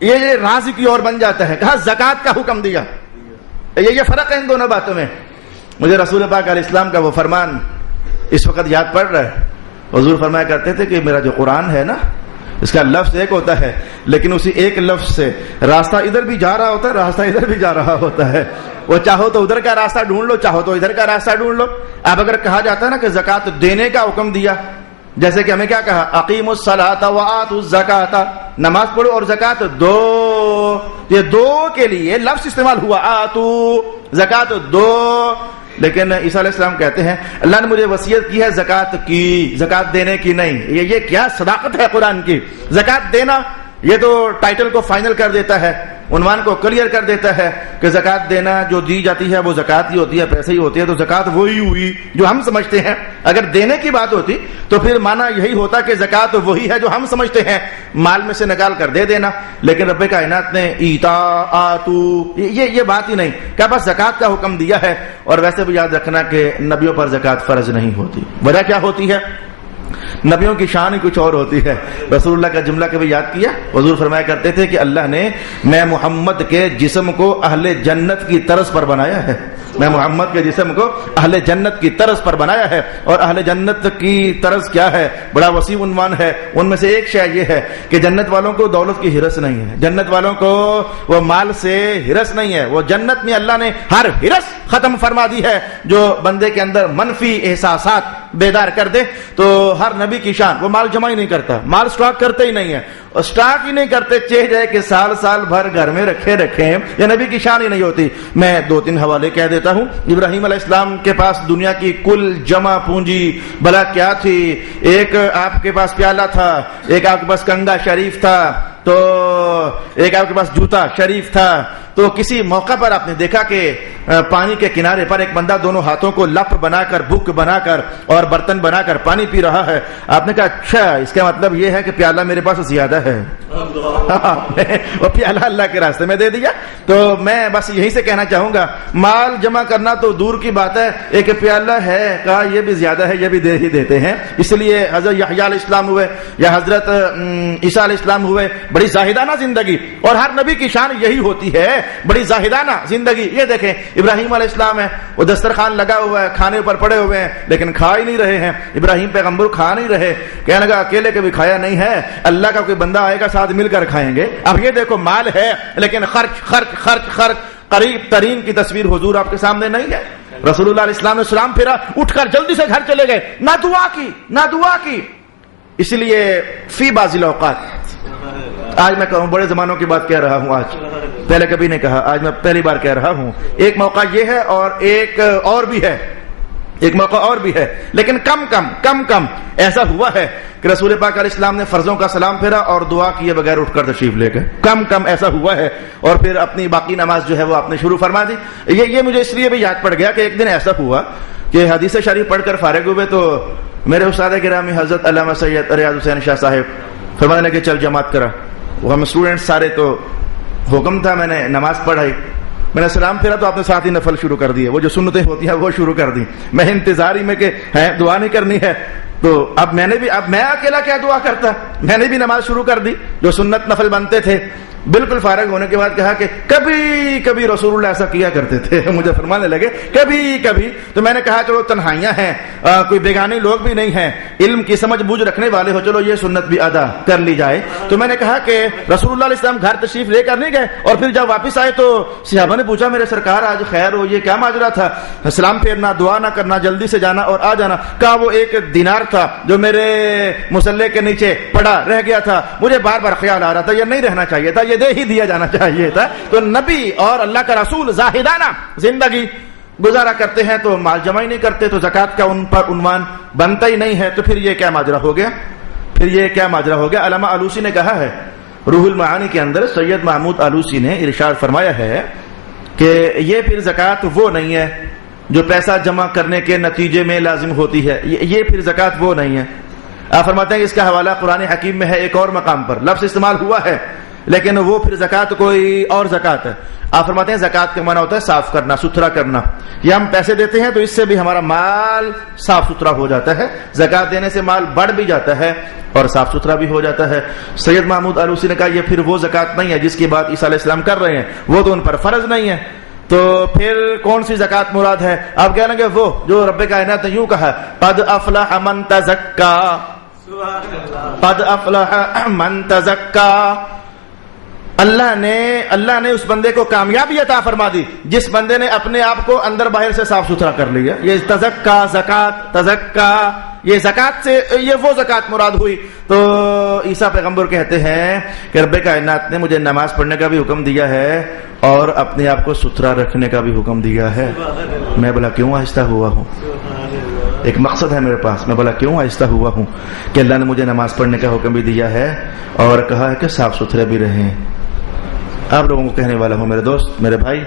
یہ راضی کی اور بن جاتا ہے. کہا زکوٰۃ کا حکم دیا. یہ فرق ہے ان دونوں باتوں میں. مجھے رسول پاک علیہ السلام کا وہ فرمان اس وقت یاد پڑ رہا ہے. حضور فرمایا کرتے تھے کہ میرا جو قرآن ہے نا, اس کا لفظ ایک ہوتا ہے, لیکن اسی ایک لفظ سے راستہ ادھر بھی جا رہا ہوتا ہے, راستہ ادھر بھی جا رہا ہوتا ہے. وہ چاہو تو ادھر کا راستہ ڈھونڈ لو, چاہو تو ادھر کا راستہ ڈھونڈ لو. اب اگر کہا جاتا ہے نا کہ زکوٰۃ دینے کا حکم دیا, جیسے کہ ہمیں کیا کہا, اقیموا الصلاۃ وآتوا الزکاۃ, نماز پڑھو اور زکوٰۃ دو. یہ دو کے لیے لفظ استعمال ہوا, آتو, زکوٰۃ دو. لیکن عیسیٰ علیہ السلام کہتے ہیں اللہ نے مجھے وصیت کی ہے زکوٰۃ کی, زکوٰۃ دینے کی نہیں. یہ کیا صداقت ہے قرآن کی. زکوٰۃ دینا یہ تو ٹائٹل کو فائنل کر دیتا ہے, عنوان کو کلیئر کر دیتا ہے کہ زکوٰۃ دینا جو دی جاتی ہے وہ زکوٰۃ ہی ہوتی ہے, پیسے ہی ہوتی ہے. تو زکوٰۃ وہی ہوئی جو ہم سمجھتے ہیں. اگر دینے کی بات ہوتی تو پھر معنی یہی ہوتا کہ زکوٰۃ وہی ہے جو ہم سمجھتے ہیں, مال میں سے نکال کر دے دینا. لیکن رب کائنات نے ایتا آتو یہ بات ہی نہیں کہ بس زکوٰۃ کا حکم دیا ہے. اور ویسے بھی یاد رکھنا کہ نبیوں پر زکوٰۃ فرض نہیں ہوتی. وجہ کیا ہوتی ہے؟ نبیوں کی شان ہی کچھ اور ہوتی ہے. رسول اللہ کا جملہ کبھی یاد کیا؟ حضور فرمایا کرتے تھے کہ اللہ نے میں محمد کے جسم کو اہل جنت کی طرز پر بنایا ہے. میں محمد کے جسم کو اہل جنت کی طرز پر بنایا ہے. اور اہل جنت کی طرز کیا ہے؟ بڑا وسیع عنوان ہے. ان میں سے ایک شے یہ ہے کہ جنت والوں کو دولت کی ہرس نہیں ہے, جنت والوں کو وہ مال سے ہرس نہیں ہے. وہ جنت میں اللہ نے ہر ہرس ختم فرما دی ہے. جو بندے کے اندر منفی احساسات بیدار کر دے, تو ہر نبی کی شان, وہ مال جمع ہی نہیں کرتا, مال سٹاک کرتے ہی نہیں ہے, اور سٹاک ہی نہیں کرتے, چاہے جائے کہ سال سال بھر گھر میں رکھیں. یہ نبی کی شان ہی نہیں ہوتی. میں 2-3 حوالے کہہ دیتا ہوں. ابراہیم علیہ السلام کے پاس دنیا کی کل جمع پونجی بلا کیا تھی. ایک آپ کے پاس پیالہ تھا, ایک آپ کے پاس کنگا شریف تھا, تو ایک آپ کے پاس جوتا شریف تھا. تو کسی موقع پر آپ نے دیکھا کہ پانی کے کنارے پر ایک بندہ دونوں ہاتھوں کو لپ بنا کر, بک بنا کر اور برتن بنا کر پانی پی رہا ہے. آپ نے کہا اچھا اس کا مطلب یہ ہے کہ پیالہ میرے پاس زیادہ ہے. وہ پیالہ اللہ کے راستے میں دے دیا. تو میں بس یہی سے کہنا چاہوں گا, مال جمع کرنا تو دور کی بات ہے, ایک پیالہ ہے کہا یہ بھی زیادہ ہے, یہ بھی دے ہی دیتے ہیں. اس لیے حضرت یحییٰ علیہ السلام ہوئے یا حضرت عیسیٰ علیہ السلام ہوئے, بڑی زاہدانہ زندگی. اور ہر نبی کی شان یہی ہوتی ہے, بڑی زاہدانہ زندگی. یہ دیکھیں ابراہیم علیہ السلام ہے, وہ دسترخوان لگا ہوا ہے, کھانے پر پڑے ہوئے ہیں, لیکن کھا ہی نہیں رہے ہیں. ابراہیم پیغمبر کھا نہیں رہے, کہنے لگا اکیلے کبھی کھایا نہیں ہے, اللہ کا کوئی بندہ آئے گا ساتھ مل کر کھائیں گے. اب یہ دیکھو مال ہے لیکن خرچ خرچ خرچ خرچ, قریب ترین کی تصویر حضور آپ کے سامنے نہیں ہے. رسول اللہ علیہ السلام نے سلام پھیرا, اٹھ کر جلدی سے گھر چلے گئے, نہ دعا کی. اس لیے فی بعض الاوقات, آج میں کہوں بڑے زمانوں کی بات کہہ رہا ہوں, آج پہلے کبھی نہیں کہا, آج میں پہلی بار کہہ رہا ہوں. ایک موقع یہ ہے اور ایک موقع اور بھی ہے, لیکن کم ایسا ہوا ہے کہ رسول پاک علیہ السلام نے فرضوں کا سلام پھیرا اور دعا کیے بغیر اٹھ کر تشریف لے گئے. کم ایسا ہوا ہے, اور پھر اپنی باقی نماز جو ہے وہ آپ نے شروع فرما دی. یہ مجھے اس لیے بھی یاد پڑ گیا کہ ایک دن ایسا ہوا کہ حدیث شریف پڑھ کر فارغ ہوئے تو میرے استاد گرامی حضرت علامہ سید ریاض حسین شاہ صاحب فرمانے لگے چل جماعت کرا. وہ ہم اسٹوڈنٹ سارے, تو حکم تھا, میں نے نماز پڑھائی, میں نے سلام پھیرا تو آپ نے ساتھ ہی نفل شروع کر دیے, وہ جو سنتیں ہوتی ہیں وہ شروع کر دی. میں انتظار ہی میں کہ دعا نہیں کرنی ہے, تو اب میں اکیلا کیا دعا کرتا, میں نے بھی نماز شروع کر دی. جو سنت نفل بنتے تھے بالکل فارغ ہونے کے بعد کہا کہ کبھی رسول اللہ ایسا کیا کرتے تھے. مجھے فرمانے لگے کبھی. تو میں نے کہا چلو تنہائیاں ہیں, کوئی بیگانے لوگ بھی نہیں ہیں, علم کی سمجھ بوجھ رکھنے والے ہو, چلو یہ سنت بھی ادا کر لی جائے. تو میں نے کہا کہ رسول اللہ علیہ السلام گھر تشریف لے کر نہیں گئے, اور پھر جب واپس آئے تو صحابہ نے پوچھا میرے سرکار آج خیر ہو, یہ کیا ماجرا تھا, سلام پھیرنا, دعا نہ کرنا, جلدی سے جانا اور آ جانا. کہا وہ ایک دینار تھا جو میرے مصلے کے نیچے پڑا رہ گیا تھا, مجھے بار بار خیال آ رہا تھا یہ نہیں رہنا چاہیے تھا, یہ دے ہی دیا جانا چاہیے تھا. تو نبی اور اللہ کا رسول زاہدانہ زندگی گزارا کرتے ہیں, تو مال جمع ہی نہیں کرتے, تو زکوٰۃ کا ان پر عنوان بنتا ہی نہیں ہے. تو پھر یہ کیا ماجرا ہو گیا؟ علامہ آلوسی نے کہا ہے روح المعانی کے اندر, سید محمود آلوسی نے ارشاد فرمایا ہے کہ یہ پھر زکوٰۃ وہ نہیں ہے جو پیسہ جمع کرنے کے نتیجے میں لازم ہوتی ہے, یہ پھر زکوٰۃ وہ نہیں ہے. آپ فرماتے ہیں کہ اس کا حوالہ قرآن حکیم میں ہے, ایک اور مقام پر لفظ استعمال ہوا ہے لیکن وہ پھر زکات کوئی اور زکات ہے. آپ فرماتے ہیں زکات کا معنی ہوتا ہے صاف کرنا, ستھرا کرنا. یہ ہم پیسے دیتے ہیں تو اس سے بھی ہمارا مال صاف ستھرا ہو جاتا ہے, زکات دینے سے مال بڑھ بھی جاتا ہے اور صاف ستھرا بھی ہو جاتا ہے. سید محمود آلوسی نے کہا یہ پھر وہ زکات نہیں ہے جس کی بات عیسیٰ علیہ السلام کر رہے ہیں, وہ تو ان پر فرض نہیں ہے. تو پھر کون سی زکات مراد ہے؟ آپ کہہ لیں گے وہ جو رب کائنات نے یوں کہا قد افلح من تزکا, قد افلح من تزکا. اللہ نے اس بندے کو کامیابی عطا فرما دی جس بندے نے اپنے آپ کو اندر باہر سے صاف ستھرا کر لیا. یہ تزکا, زکات, تزکا, یہ زکات سے یہ وہ زکات مراد ہوئی. تو عیسیٰ پیغمبر کہتے ہیں کہ رب کائنات نے مجھے نماز پڑھنے کا بھی حکم دیا ہے اور اپنے آپ کو ستھرا رکھنے کا بھی حکم دیا ہے. میں بولا کیوں آہستہ ہوا ہوں؟ ایک مقصد ہے میرے پاس. میں بولا کیوں آہستہ ہوا ہوں کہ اللہ نے مجھے نماز پڑھنے کا حکم بھی دیا ہے اور کہا ہے کہ صاف ستھرے بھی رہیں. آپ لوگوں کو کہنے والا ہوں میرے دوست, میرے بھائی,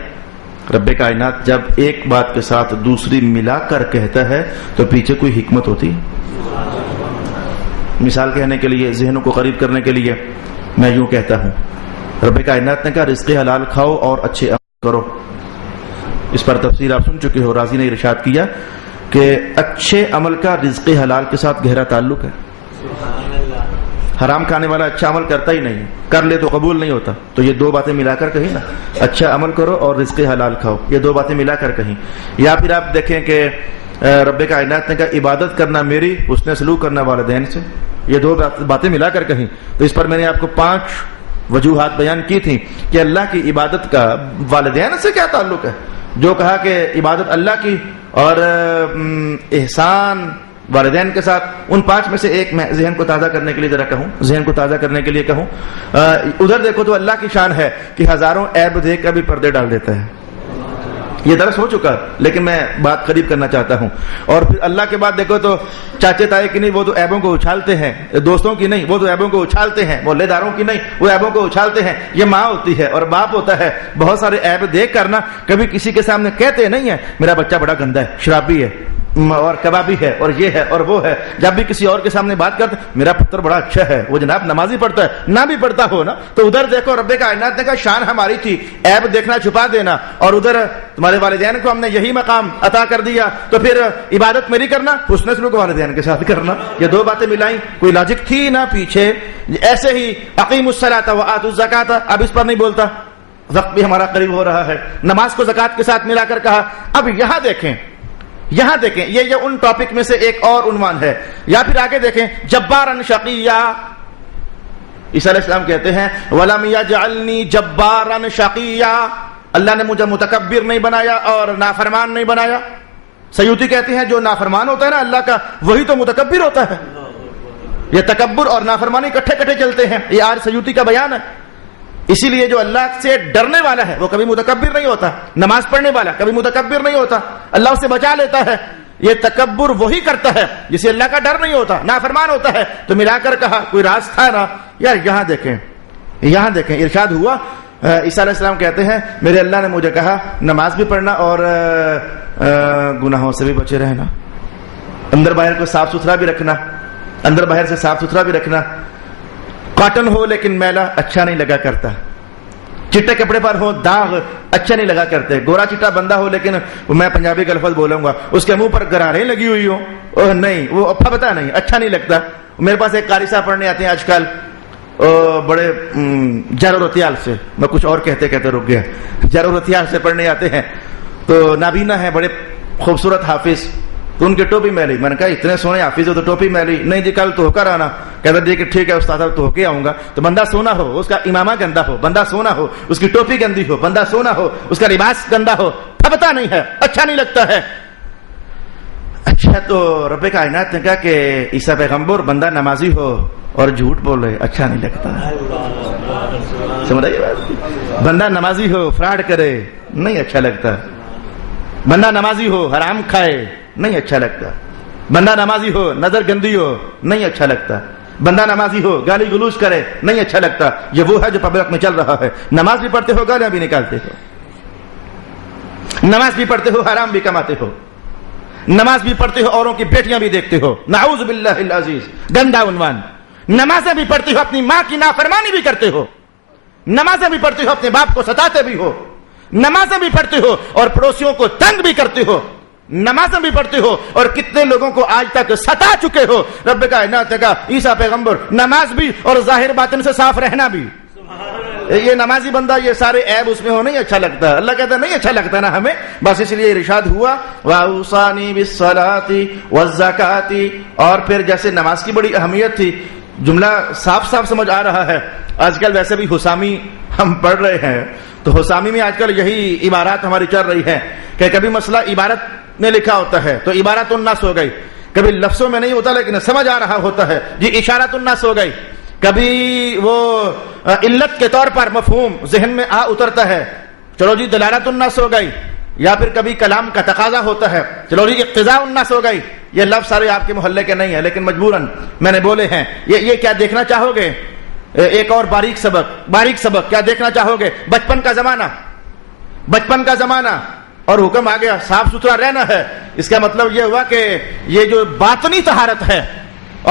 رب کائنات جب ایک بات کے ساتھ دوسری ملا کر کہتا ہے تو پیچھے کوئی حکمت ہوتی. مثال کہنے کے لیے, ذہنوں کو قریب کرنے کے لیے میں یوں کہتا ہوں, رب کائنات نے کہا رزق حلال کھاؤ اور اچھے عمل کرو. اس پر تفسیر آپ سن چکے ہو. رازی نے ارشاد کیا کہ اچھے عمل کا رزق حلال کے ساتھ گہرا تعلق ہے. حرام کھانے والا اچھا عمل کرتا ہی نہیں, کر لے تو قبول نہیں ہوتا. تو یہ دو باتیں ملا کر کہیں نا, اچھا عمل کرو اور رزق حلال کھاؤ, یہ دو باتیں ملا کر کہیں. یا پھر آپ دیکھیں کہ رب کائنات نے کہا عبادت کرنا میری, حسن سلوک کرنا والدین سے, یہ دو باتیں ملا کر کہیں. تو اس پر میں نے آپ کو 5 وجوہات بیان کی تھیں کہ اللہ کی عبادت کا والدین سے کیا تعلق ہے. جو کہا کہ عبادت اللہ کی اور احسان والدین کے ساتھ, ان 5 میں سے ایک میں ذہن کو تازہ کرنے کے لیے ذرا کہوں, ذہن کو تازہ کرنے کے لیے کہوں. ادھر دیکھو تو اللہ کی شان ہے کہ ہزاروں عیب دیکھ کر بھی پردے ڈال دیتا ہے. یہ درس ہو چکا لیکن میں بات قریب کرنا چاہتا ہوں. اور پھر اللہ کے بعد دیکھو تو چاچے تائے کی نہیں, وہ تو عیبوں کو اچھالتے ہیں. دوستوں کی نہیں, وہ تو عیبوں کو اچھالتے ہیں. محلے داروں کی نہیں, وہ عیبوں کو اچھالتے ہیں. یہ ماں ہوتی ہے اور باپ ہوتا ہے. بہت سارے عیب دیکھ کرنا کبھی کسی کے سامنے کہتے نہیں ہیں میرا بچہ بڑا گندا ہے, شرابی ہے اور کبابی ہے اور یہ ہے اور وہ ہے. جب بھی کسی اور کے سامنے بات کرتے میرا پتر بڑا اچھا ہے, وہ جناب نمازی پڑھتا ہے, نہ بھی پڑھتا ہو نا. تو ادھر دیکھو رب کائنات نے کہا شان ہماری تھی عیب دیکھنا چھپا دینا, اور ادھر تمہارے والدین کو ہم نے یہی مقام عطا کر دیا. تو پھر عبادت میری کرنا, حسن سلوک والدین کے ساتھ کرنا, یہ دو باتیں ملائیں. کوئی لاجک تھی نہ پیچھے. ایسے ہی اقیموا الصلاۃ وآتوا الزکاۃ, اب اس پر نہیں بولتا, وقت بھی ہمارا قریب ہو رہا ہے. نماز کو زکات کے ساتھ ملا کر کہا. اب یہاں دیکھیں یہ ان ٹاپک میں سے ایک اور عنوان ہے. یا پھر آگے دیکھیں جبارا شقیا. عیسیٰ علیہ السلام کہتے ہیں وَلَمْ يَجْعَلْنِي جَبَّارًا شَقِيًّا, اللہ نے مجھے متکبر نہیں بنایا اور نافرمان نہیں بنایا. سیوطی کہتے ہیں جو نافرمان ہوتا ہے نا اللہ کا, وہی تو متکبر ہوتا ہے. یہ تکبر اور نافرمانی کٹھے چلتے ہیں, یہ آج سیوطی کا بیان ہے. اسی لیے جو اللہ سے ڈرنے والا ہے وہ کبھی متکبر نہیں ہوتا. نماز پڑھنے والا کبھی متکبر نہیں ہوتا, اللہ اسے بچا لیتا ہے. یہ تکبر وہی کرتا ہے جسے اللہ کا ڈر نہیں ہوتا, نافرمان ہوتا ہے. تو ملا کر کہا کوئی راز تھا نا یار. یہاں دیکھیں ارشاد ہوا. عیسیٰ علیہ السلام کہتے ہیں میرے اللہ نے مجھے کہا نماز بھی پڑھنا اور گناہوں سے بھی بچے رہنا, اندر باہر کو صاف ستھرا بھی رکھنا, اندر باہر سے صاف ستھرا بھی رکھنا. کاٹن ہو لیکن میلا اچھا نہیں لگا کرتا, چٹے کپڑے پر ہو داغ اچھا نہیں لگا کرتے. گورا چٹا بندہ ہو لیکن میں پنجابی کا لفظ بولوں گا, اس کے منہ پر گراریں لگی ہوئی ہو, نہیں وہ پھبتا نہیں, اچھا نہیں لگتا. میرے پاس ایک قاری صاحب پڑھنے آتے ہیں آج کل, بڑے جر و رتیال سے, میں کچھ اور کہتے رک گیا, جر و رتیال سے پڑھنے آتے ہیں. تو نابینا ہے, بڑے خوبصورت حافظ. تو ان کی ٹوپی میلی. میں نے کہا اتنے سونے حافظ ہو تو ٹوپی میلی. نہیں جی کل تو ہو کر آنا. کہتا جی کہ ٹھیک ہے استاد صاحب تو ہو کے آؤں گا. تو بندہ سونا ہو, اس کا امامہ گندا ہو, بندہ سونا ہو, اس کی ٹوپی گندی ہو, بندہ سونا ہو, اس کا لباس گندا ہو, پھبتا نہیں ہے, اچھا نہیں لگتا ہے. اچھا تو رب کائنات نے کہا کہ عیسیٰ پیغمبر بندہ نمازی ہو اور جھوٹ بولے اچھا نہیں لگتا. سمجھ رہی بات؟ بندہ نمازی ہو فراڈ کرے نہیں اچھا لگتا. بندہ نمازی ہو حرام کھائے نہیں اچھا لگتا. بندہ نمازی ہو نظر گندی ہو نہیں اچھا لگتا. بندہ نمازی ہو گالی گلوچ کرے نہیں اچھا لگتا. یہ وہ ہے جو پبلک میں چل رہا ہے. نماز بھی پڑھتے ہو, گالیاں بھی نکالتے ہو. نماز بھی پڑھتے ہو, حرام بھی کماتے ہو. نماز بھی پڑھتے ہو, اوروں کی بیٹیاں بھی دیکھتے ہو. نعوذ باللہ العزیز, گندا عنوان. نمازیں بھی پڑھتے ہو, اپنی ماں کی نافرمانی بھی کرتے ہو. نمازیں بھی پڑھتے ہو, اپنے باپ کو ستاتے بھی ہو, نمازیں بھی پڑھتے ہو اور پڑوسیوں کو تنگ بھی کرتے ہو, نمازیں بھی پڑھتے ہو اور کتنے لوگوں کو آج تک ستا چکے ہو. رب کائنات کا عیسیٰ پیغمبر, نماز بھی اور ظاہر باطن سے صاف رہنا بھی. یہ نمازی بندہ یہ سارے عیب اس میں ہو نہیں اچھا لگتا. اللہ کہتا نہیں اچھا لگتا نا ہمیں, بس اس لیے ارشاد ہوا وَأَوْصَانِي بِالصَّلَاةِ وَالزَّكَاةِ. اور پھر جیسے نماز کی بڑی اہمیت تھی, جملہ صاف صاف سمجھ آ رہا ہے. آج کل ویسے بھی حسامی ہم پڑھ رہے ہیں, تو حسامی میں آج کل یہی عبارات ہماری چل رہی ہے کہ کبھی مسئلہ عبارت میں لکھا ہوتا ہے تو عبارت النص ہو گئی, کبھی لفظوں میں نہیں ہوتا لیکن سمجھ آ رہا ہوتا ہے جی اشارت النص ہو گئی, کبھی وہ علت کے طور پر مفہوم ذہن میں اترتا ہے, چلو جی دلالت النص ہو گئی, یا پھر کبھی کلام کا تقاضا ہوتا ہے, چلو جی اقتضاء النص ہو گئی. یہ لفظ سارے آپ کے محلے کے نہیں ہیں لیکن مجبوراً میں نے بولے ہیں. یہ کیا دیکھنا چاہو گے, ایک اور باریک سبق کیا دیکھنا چاہو گے؟ بچپن کا زمانہ اور حکم آ گیا صاف ستھرا رہنا ہے. اس کا مطلب یہ ہوا کہ یہ جو باطنی طہارت ہے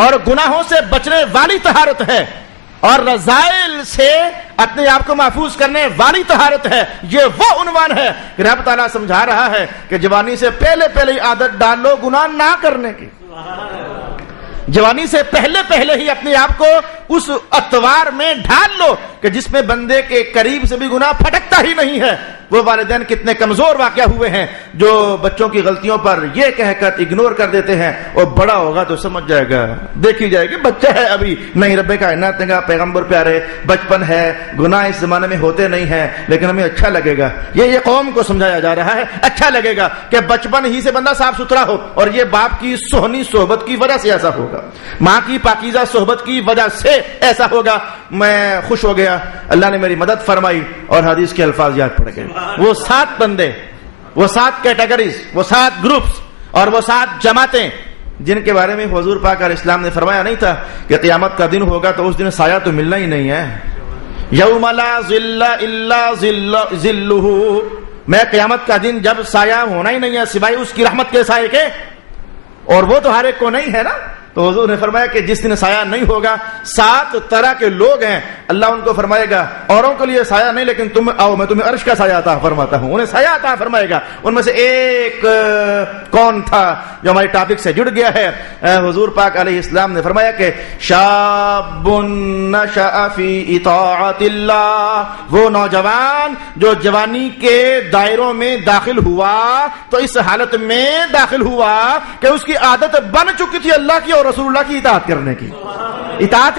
اور گناہوں سے بچنے والی طہارت ہے اور رذائل سے اپنے آپ کو محفوظ کرنے والی طہارت ہے, یہ وہ عنوان ہے کہ رب تعالیٰ سمجھا رہا ہے کہ جوانی سے پہلے عادت ڈال لو گناہ نہ کرنے کی. جوانی سے پہلے ہی اپنے آپ کو اس اتوار میں ڈھال لو کہ جس میں بندے کے قریب سے بھی گناہ پھٹکتا ہی نہیں ہے. وہ والدین کتنے کمزور واقع ہوئے ہیں جو بچوں کی غلطیوں پر یہ کہہ کر اگنور کر دیتے ہیں, اور بڑا ہوگا تو سمجھ جائے گا, دیکھی جائے گی بچہ ہے ابھی. نہیں, رب کائنات نے کہا پیغمبر پیارے بچپن ہے, گناہ اس زمانے میں ہوتے نہیں ہیں لیکن ہمیں اچھا لگے گا. یہ قوم کو سمجھایا جا رہا ہے, اچھا لگے گا کہ بچپن ہی سے بندہ صاف ستھرا ہو, اور یہ باپ کی سہنی صحبت کی وجہ سے ایسا ہوگا, ماں کی پاکیزہ صحبت کی وجہ سے ایسا ہوگا. میں خوش ہو گیا, اللہ نے میری مدد فرمائی اور حدیث کے الفاظ یاد پڑ گئے. وہ 7 بندے, وہ 7 کیٹیگریز, وہ 7 گروپس اور وہ 7 جماعتیں جن کے بارے میں حضور پاک علیہ السلام نے فرمایا نہیں تھا کہ قیامت کا دن ہوگا تو اس دن سایہ تو ملنا ہی نہیں ہے. یوم لا ظل الا ظلہ, میں قیامت کا دن جب سایہ ہونا ہی نہیں ہے سوائے اس کی رحمت کے سائے کے, اور وہ تو ہر ایک کو نہیں ہے نا. تو حضور نے فرمایا کہ جس دن سایہ نہیں ہوگا 7 طرح کے لوگ ہیں, اللہ ان کو فرمائے گا اوروں کے لیے سایہ نہیں لیکن تم آؤ میں تمہیں عرش کا سایہ عطا فرماتا ہوں. انہیں سایہ عطا فرمائے گا. ان میں سے ایک کون تھا جو ہمارے ٹاپک سے جڑ گیا ہے؟ حضور پاک علیہ السلام نے فرمایا کہ شاب نشأ فی اطاعت اللہ, وہ نوجوان جو جوانی کے دائروں میں داخل ہوا تو اس حالت میں داخل ہوا کہ اس کی عادت بن چکی تھی اللہ کی اور رسول اللہ کی اطاعت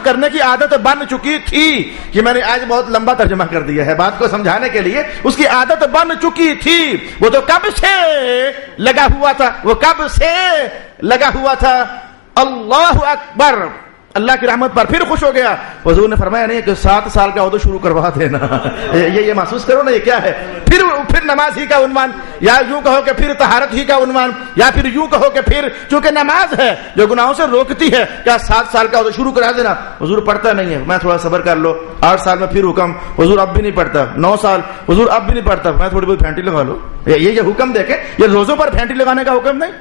کرنے کی عادت بن چکی تھی. یہ میں نے آج بہت لمبا ترجمہ کر دیا ہے بات کو سمجھانے کے لیے. اس کی عادت بن چکی تھی. وہ تو کب سے لگا ہوا تھا. اللہ اکبر, اللہ کی رحمت پر پھر خوش ہو گیا. حضور نے فرمایا نہیں کہ 7 سال کا عہدہ شروع کروا دینا, یہ محسوس کرو نا یہ کیا ہے. پھر نماز ہی کا عنوان, یا یوں کہو کہ پھر طہارت ہی کا عنوان, یا پھر یوں کہو کہ پھر چونکہ نماز ہے جو گناہوں سے روکتی ہے, کیا 7 سال کا عہدہ شروع کرا دینا. حضور پڑھتا نہیں ہے, میں تھوڑا صبر کر لو. 8 سال میں پھر حکم, حضور اب بھی نہیں پڑھتا. 9 سال حضور اب بھی نہیں پڑھتا, میں تھوڑی بہت پھینٹی لگا لو. یہ حکم دیکھیں, یہ روزوں پر پھینٹی لگانے کا حکم نہیں,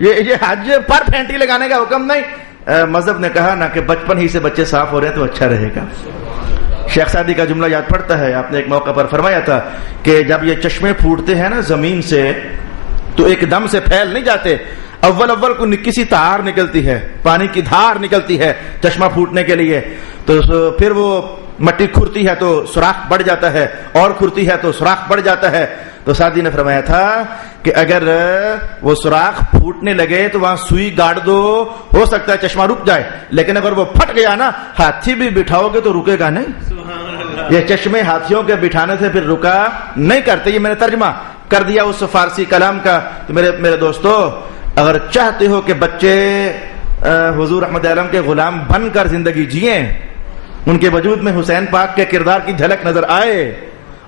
یہ حج پر پھینٹی لگانے کا حکم نہیں. مذہب نے کہا نا کہ بچپن ہی سے بچے صاف ہو رہے ہیں تو اچھا رہے گا. شیخ سعدی کا جملہ یاد پڑتا ہے, آپ نے ایک موقع پر فرمایا تھا کہ جب یہ چشمے پھوٹتے ہیں نا زمین سے تو ایک دم سے پھیل نہیں جاتے, اول کو کسی تار نکلتی ہے, پانی کی دھار نکلتی ہے چشمہ پھوٹنے کے لیے, تو پھر وہ مٹی کھرتی ہے تو سوراخ بڑھ جاتا ہے, اور کھرتی ہے تو سوراخ بڑھ جاتا ہے. تو سعدی نے فرمایا تھا کہ اگر وہ سوراخ پھوٹنے لگے تو وہاں سوئی گاڑ دو, ہو سکتا ہے چشمہ رک جائے, لیکن اگر وہ پھٹ گیا نا, ہاتھی بھی بٹھاؤ گے تو رکے گا نہیں. یہ چشمے ہاتھیوں کے بٹھانے سے پھر رکا نہیں کرتے. یہ میں نے ترجمہ کر دیا اس فارسی کلام کا. تو میرے دوستو, اگر چاہتے ہو کہ بچے حضور احمد عالم کے غلام بن کر زندگی جئیں, ان کے وجود میں حسین پاک کے کردار کی جھلک نظر آئے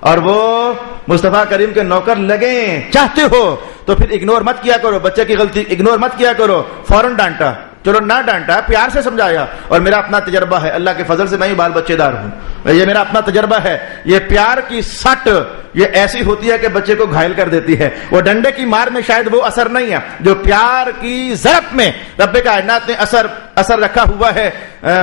اور وہ مصطفیٰ کریم کے نوکر لگیں, چاہتے ہو تو پھر اگنور مت کیا کرو. بچے کی غلطی اگنور مت کیا کرو. فوراً ڈانٹا, چلو نہ ڈانٹا, پیار سے سمجھایا. اور میرا اپنا تجربہ ہے, اللہ کے فضل سے میں ہی بال بچے دار ہوں, یہ میرا اپنا تجربہ ہے. یہ پیار کی سٹ یہ ایسی ہوتی ہے کہ بچے کو گھائل کر دیتی ہے. وہ ڈنڈے کی مار میں شاید وہ اثر نہیں ہے جو پیار کی ضرب میں رب کائنات نے اثر رکھا ہوا ہے.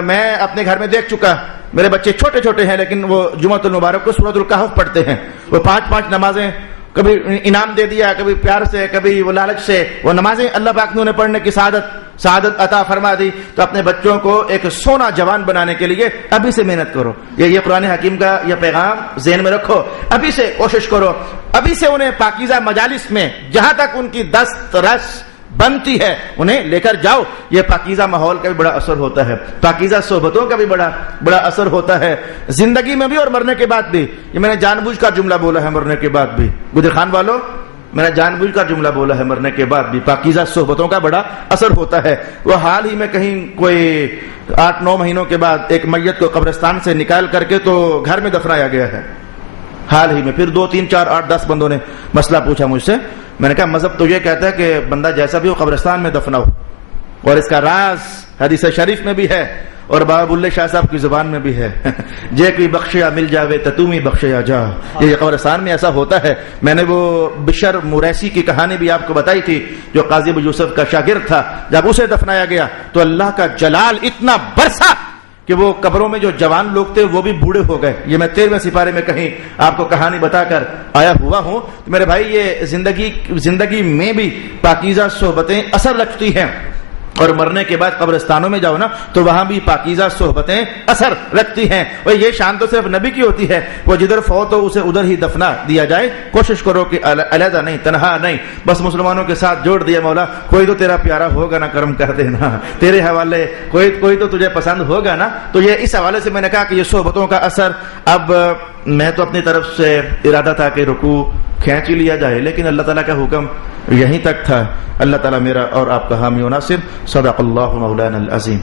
میں اپنے گھر میں دیکھ چکا میرے بچے چھوٹے چھوٹے ہیں لیکن وہ جمعۃ المبارک کو سورۃ الکہف پڑھتے ہیں. وہ 5 نمازیں کبھی انعام دے دیا, کبھی پیار سے, کبھی وہ لالچ سے, وہ نمازیں اللہ پاک نے انہیں پڑھنے کی سعادت عطا فرما دی. تو اپنے بچوں کو ایک سونا جوان بنانے کے لیے ابھی سے محنت کرو. یہ قرآن حکیم کا یہ پیغام ذہن میں رکھو, ابھی سے کوشش کرو, ابھی سے انہیں پاکیزہ مجالس میں جہاں تک ان کی دست رس بنتی ہے انہیں لے کر جاؤ. یہ پاکیزہ ماحول کا بھی بڑا اثر ہوتا ہے, پاکیزہ صحبتوں کا بھی بڑا اثر ہوتا ہے زندگی میں بھی اور مرنے کے بعد بھی. یہ میں نے جان بوجھ کر جملہ بولا ہے, مرنے کے بعد بھی. گجر خان والوں, میں نے جان بوجھ کر جملہ بولا ہے, مرنے کے بعد بھی پاکیزہ صحبتوں کا بڑا اثر ہوتا ہے. وہ حال ہی میں کہیں کوئی 8-9 مہینوں کے بعد ایک میت کو قبرستان سے نکال کر کے تو گھر میں دفنایا گیا ہے حال ہی میں. پھر 2 3 4 8 10 بندوں نے مسئلہ پوچھا مجھ سے. میں نے کہا مذہب تو یہ کہتا ہے کہ بندہ جیسا بھی ہو قبرستان میں دفناؤ, اور اس کا راز حدیث شریف میں بھی ہے اور بابا بلے شاہ صاحب کی زبان میں بھی ہے. جے کوئی بخشیا مل جاوے تتومی بخشیا جا. یہ قبرستان میں ایسا ہوتا ہے. میں نے وہ بشر موریسی کی کہانی بھی آپ کو بتائی تھی, جو قاضی ابو یوسف کا شاگرد تھا. جب اسے دفنایا گیا تو اللہ کا جلال اتنا برسا کہ وہ قبروں میں جو جوان لوگ تھے وہ بھی بوڑھے ہو گئے. یہ میں 13ویں سپارے میں کہیں آپ کو کہانی بتا کر آیا ہوا ہوں. تو میرے بھائی, یہ زندگی میں بھی پاکیزہ صحبتیں اثر رکھتی ہیں, اور مرنے کے بعد قبرستانوں میں جاؤ نا تو وہاں بھی پاکیزہ صحبتیں اثر رکھتی ہیں. اور یہ شان تو صرف نبی کی ہوتی ہے, وہ جدھر فوت ہو اسے ادھر ہی دفنا دیا جائے. کوشش کرو کہ علیحدہ نہیں, تنہا نہیں, بس مسلمانوں کے ساتھ جوڑ دیا مولا. کوئی تو تیرا پیارا ہوگا نا, کرم کر دینا تیرے حوالے, کوئی تو تجھے پسند ہوگا نا. تو یہ اس حوالے سے میں نے کہا کہ یہ صحبتوں کا اثر. اب میں تو اپنی طرف سے ارادہ تھا کہ رکوع کھینچ ہی لیا جائے, لیکن اللہ تعالیٰ کا حکم یہیں تک تھا. اللہ تعالیٰ میرا اور آپ کا حامی و ناصر. صدق اللہ مولانا العظیم.